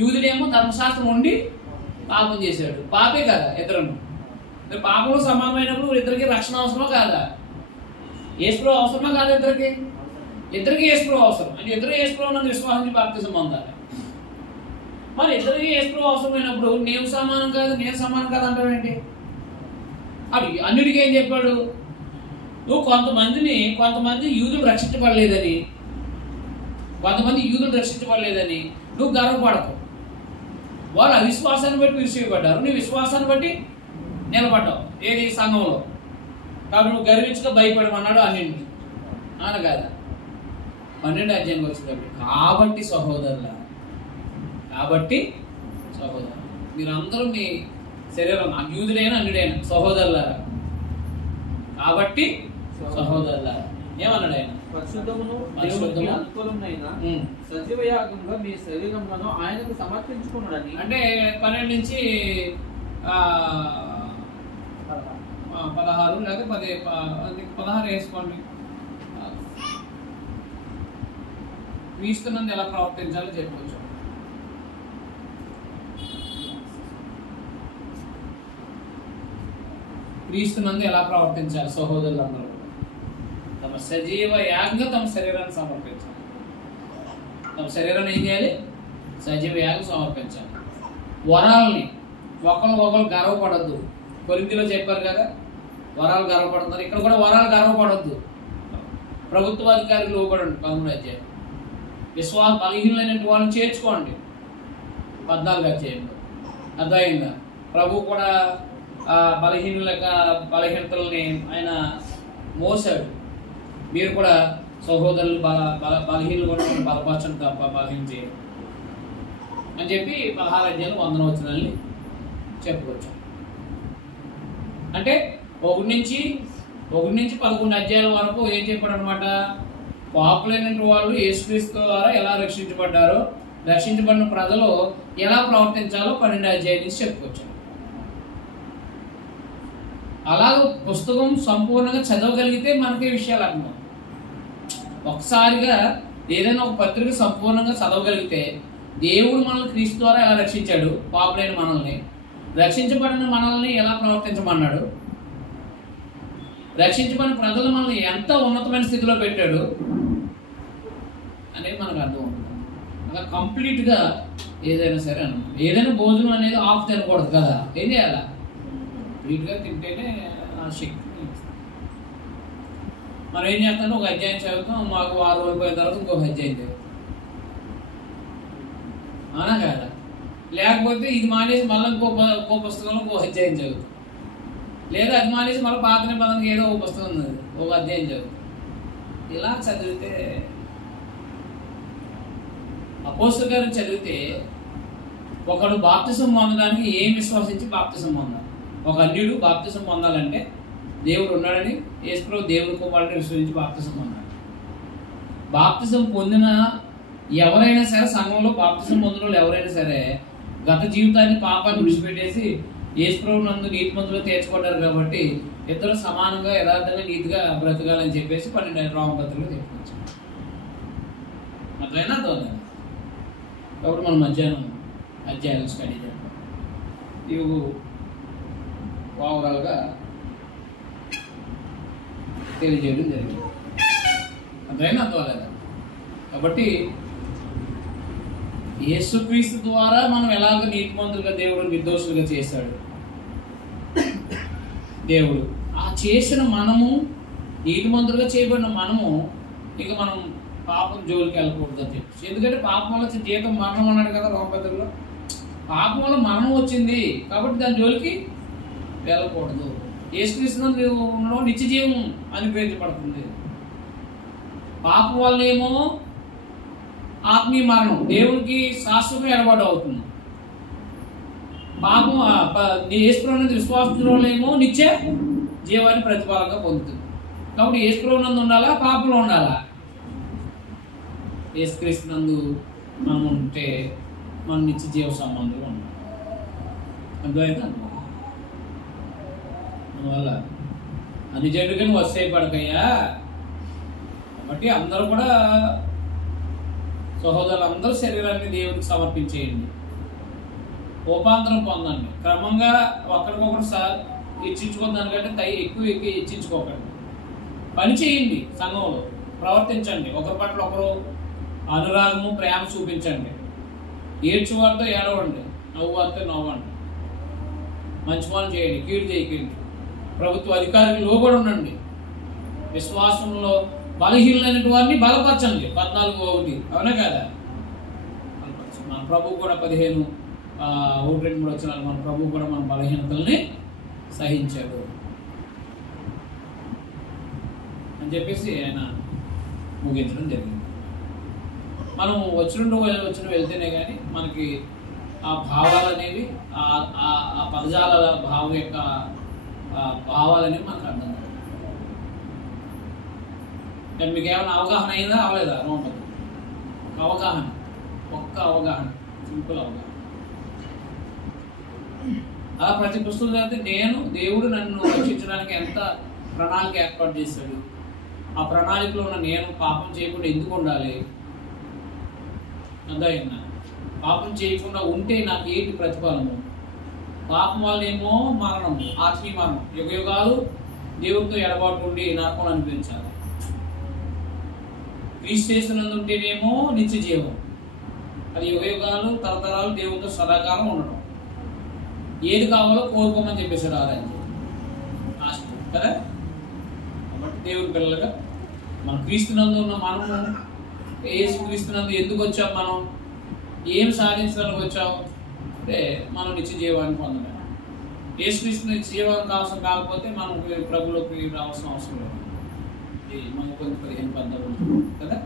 యూదుడేమో ధర్మశాస్త్రం ఉండి పాపం చేశాడు. పాపే కదా ఇద్దరు. పాపంలో సమానమైనప్పుడు ఇద్దరికి రక్షణ అవసరమా కాదా? యేసుప్రభు అవసరమా కాదా? ఇద్దరికి యేసుప్రభు అవసరం. అంటే ఇద్దరు యేసుప్రభు నన్ను విశ్వాసించి బాప్తిసం పొందాలి. మరి ఇద్దరికి యేసుప్రభు అవసరమైనప్పుడు నేను సమానం కాదు అంటావేంటి? అది అన్యుడికి ఏం చెప్పాడు? నువ్వు కొంతమంది యూదులు రక్షించబడలేదని నువ్వు గర్వపడకు. వాళ్ళు అవిశ్వాసాన్ని బట్టి విడిచిపడ్డారు, నీ విశ్వాసాన్ని బట్టి నిలబడ్డావు. ఏది? సంఘంలో. కాబట్టి నువ్వు గర్వించక భయపడమన్నాడు అన్నింటిని. అన కదా 12వ అధ్యాయంకి వచ్చినప్పుడు. కాబట్టి సహోదరులు మీరందరూ మీ శరీరం యూదుడైనా అన్యుడైనా సహోదరులారా. కాబట్టి సహోదరులారా ఏమన్నాడు ఆయన? పరిశుద్ధమును అనుకూలమైన సజీవ యాగంగా మీ శరీరములను ఆయనకు సమర్పించుకున్నాడని. అంటే 12 నుంచి 16 లేదా 16 వేసుకోండి. క్రీస్తునందు ఎలా ప్రవర్తించాలో చెప్పవచ్చు. క్రీస్తునందు ఎలా ప్రవర్తించాలి సహోదరులందరూ తమ సజీవ యాగంగా తమ శరీరాన్ని సమర్పించాలి. తమ శరీరాన్ని ఏం చేయాలి? సజీవ యాగం సమర్పించాలి. వరాలని ఒకరు గర్వపడద్దు. కొరింథీలో చెప్పారు కదా, వరాలు గర్వపడుతున్నారు. ఇక్కడ కూడా వరాలు గర్వపడద్దు. ప్రభుత్వ అధికారులు లోబడండి. 13వ అధ్యాయం. విశ్వాస బలహీనమైనటువంటి వాళ్ళని చేర్చుకోండి. 14వ అధ్యాయంలో అర్థమైందా? ప్రభు కూడా బలహీనతల్ని ఆయన మోసాడు. మీరు కూడా సహోదరులు బలహీనలు కూడా బలపరచండి తప్ప బలహీన చేయండి అని చెప్పి 16వ అధ్యాయంలో 100వ వచనాన్ని చెప్పుకోవచ్చు. అంటే 1 నుంచి 11 అధ్యాయాల వరకు ఏం చెప్పాడు అనమాట? పాపులైన వాళ్ళు యేసుక్రీస్తు ద్వారా ఎలా రక్షించబడ్డారో, రక్షించబడిన ప్రజలు ఎలా ప్రవర్తించాలో 12వ అధ్యాయం నుంచి చెప్పుకోవచ్చు. అలాగ పుస్తకం సంపూర్ణంగా చదవగలిగితే మనకే విషయాలు అర్థం. ఒకసారిగా ఏదైనా ఒక పత్రిక సంపూర్ణంగా చదవగలిగితే దేవుడు మనల్ని క్రీస్తు ద్వారా ఎలా రక్షించాడు, పాపులైన మనల్ని, రక్షించబడిన మనల్ని ఎలా ప్రవర్తించమన్నాడు, రక్షించబడిన ప్రజలు మనల్ని ఎంత ఉన్నతమైన స్థితిలో పెట్టాడు అనేది మనకు అర్థం అవుతుంది. అలా కంప్లీట్గా ఏదైనా సరే అన్నమాట. ఏదైనా భోజనం అనేది ఆఫ్ తినకూడదు కదా, ఏం చేయాలా? కంప్లీట్గా తింటేనే ఆ శక్తి. మనం ఏం చేస్తాం? ఒక అధ్యాయం చదువుతాం, మాకు 6 రోజులు పోయిన తర్వాత ఇంకొక అధ్యాయం చదువుతాం, అవునా కదా? లేకపోతే ఇది మానేసి మళ్ళీ ఇంకో పుస్తకంలో ఇంకో అధ్యాయం చదువుతాం, లేదా అది మానేసి మళ్ళీ పాత నిబంధనకి ఏదో ఒక పుస్తకం ఉంది, ఒక అధ్యాయం చదువుతాం. ఇలా చదివితే, అపోస్తలుల కార్యం చదివితే ఒకడు బాప్తిసం పొందడానికి ఏం విశ్వాసించి బాప్తిసం పొందాలి? ఒక అన్యుడు బాప్తిసం పొందాలంటే దేవుడు ఉన్నాడని, యేసుప్రభువు దేవుడి కుమారుడిని విశ్వసించి బాప్తిసం పొందాలి. బాప్తిసం పొందిన ఎవరైనా సరే, సంఘంలో బాప్తిసం పొందిన వాళ్ళు ఎవరైనా సరే గత జీవితాన్ని, పాపాన్ని విడిచిపెట్టేసి యేసుప్రభువు నందు నీతిమంతులు తీర్చబడ్డారు. కాబట్టి ఇద్దరు సమానంగా యథార్థంగా నీతిగా బ్రతకాలని చెప్పేసి 12 రోమపత్రికలు చెప్పుకోవచ్చు. అట్లయినా తోలేదు. కాబట్టి మనం మధ్యాహ్నం అధ్యాయాలు స్టడీ చేద్దాం. ఇవి ఓవరాల్గా తెలియజేయడం జరిగింది. అట్లయినా తోలేదు. కాబట్టి యేసుక్రీస్తు ద్వారా మనం ఎలాగ నీతిమంతులుగా దేవుడు నిర్దోషులుగా చేశాడు దేవుడు. ఆ చేసిన మనము, నీతిమంతులుగా చేయబడిన మనము, ఇక మనం పాపం జోలికి వెళ్ళకూడదు అని చెప్పి. ఎందుకంటే పాపం వల్ల జీతం మరణం అన్నాడు కదా రోమపత్రికలో. పాపం వల్ల మరణం వచ్చింది కాబట్టి దాని జోలికి వెళ్ళకూడదు. యేసుక్రీస్తు ఉండడం నిత్య జీవం అనుగ్రహించబడుతుంది. పాపం వల్ల ఏమో ఆత్మీయ మరణం, దేవునికి శాశ్వతం ఎడబాటు అవుతుంది. పాపం యేసుప్రభువునందు విశ్వాసం వల్ల ఏమో నిత్య జీవాన్ని ప్రతిఫలంగా పొందుతుంది. కాబట్టి యేసుప్రభువునందు ఉండాలా, పాపంలో ఉండాలా? యేసుక్రీస్తునందు మనం ఉంటే మనం నిత్య జీవ సంబంధంలో ఉండాలి. అందువల్ల అందువల్ల అన్ని జనుడికని వస్తేపడకయ్యా. కాబట్టి అందరూ కూడా, సహోదరులందరూ శరీరాన్ని దేవుడికి సమర్పించేయండి, ఉపాంతరం పొందండి. క్రమంగా ఒకరికొకరు హెచ్చించుకున్న దానికంటే ఎక్కువ హెచ్చించుకోకండి. పని చేయండి, సంఘంలో ప్రవర్తించండి, ఒకరి పట్ల ఒకరు అనురాగము, ప్రేమ చూపించండి. ఏడ్చువారితో ఏడవండి, నవ్వువారితో నవ్వండి. మంచి పనులు చేయండి, కీడు చేయకండి. ప్రభుత్వ అధికారులు లోబడి ఉండండి. విశ్వాసంలో బలహీనమైన వారిని బలపరచండి. 14:1, అవునా కదా? మన ప్రభు కూడా 15:1-2 వచనాలు, మన ప్రభు కూడా మన బలహీనతల్ని సహించాడు అని చెప్పేసి ఆయన ముగించడం జరిగింది. మనం వచ్చిన వెళ్తేనే కానీ మనకి ఆ భావాలు అనేవి, ఆ పదజాల భావం యొక్క భావాలనేవి మనకు అర్థం కాదు. మీకు ఏమైనా అవగాహన అయిందా, అవలేదా? రోమపత్రిక అవగాహన, ఒక్క అవగాహన, సింపుల్ అవగాహన. అలా ప్రతి పుస్తకం చదివితే దేవుడు నన్ను రక్షించడానికి ఎంత ప్రణాళిక ఏర్పాటు చేశాడు, ఆ ప్రణాళికలో ఉన్న నేను పాపం చేయకుండా ఎందుకు ఉండాలి, అర్థమైందా? పాపం చేయకుండా ఉంటే నాకు ఏంటి ప్రతిఫలము, పాపం వల్ల ఏమో మరణం, ఆత్మీయ మరణం, యుగ యుగాలు దేవుడితో ఎడబాటు ఉండి నరకం అనిపించాలి. క్రీస్తు యేసునందు ఉంటేనేమో నిత్య జీవం, అది యుగ యుగాలు తరతరాలు దేవుడితో సదాకాలం ఉండటం. ఏది కావాలో కోరుకోమని చెప్పేశాడు ఆరాధ్యం కదా. కాబట్టి దేవుడి పిల్లలుగా మన క్రీస్తునందు ఉన్న మనము, యేసు క్రీస్తునందు ఎందుకు వచ్చాం, మనం ఏం సాధించడానికి వచ్చాం అంటే మనం నిత్య జీవాన్ని పొందడం. యేసు క్రీస్తు నిత్య జీవానికి అవసరం కాకపోతే మనం ప్రభులోకి రావాల్సిన అవసరం లేదు. మనకు 15 14 కదా.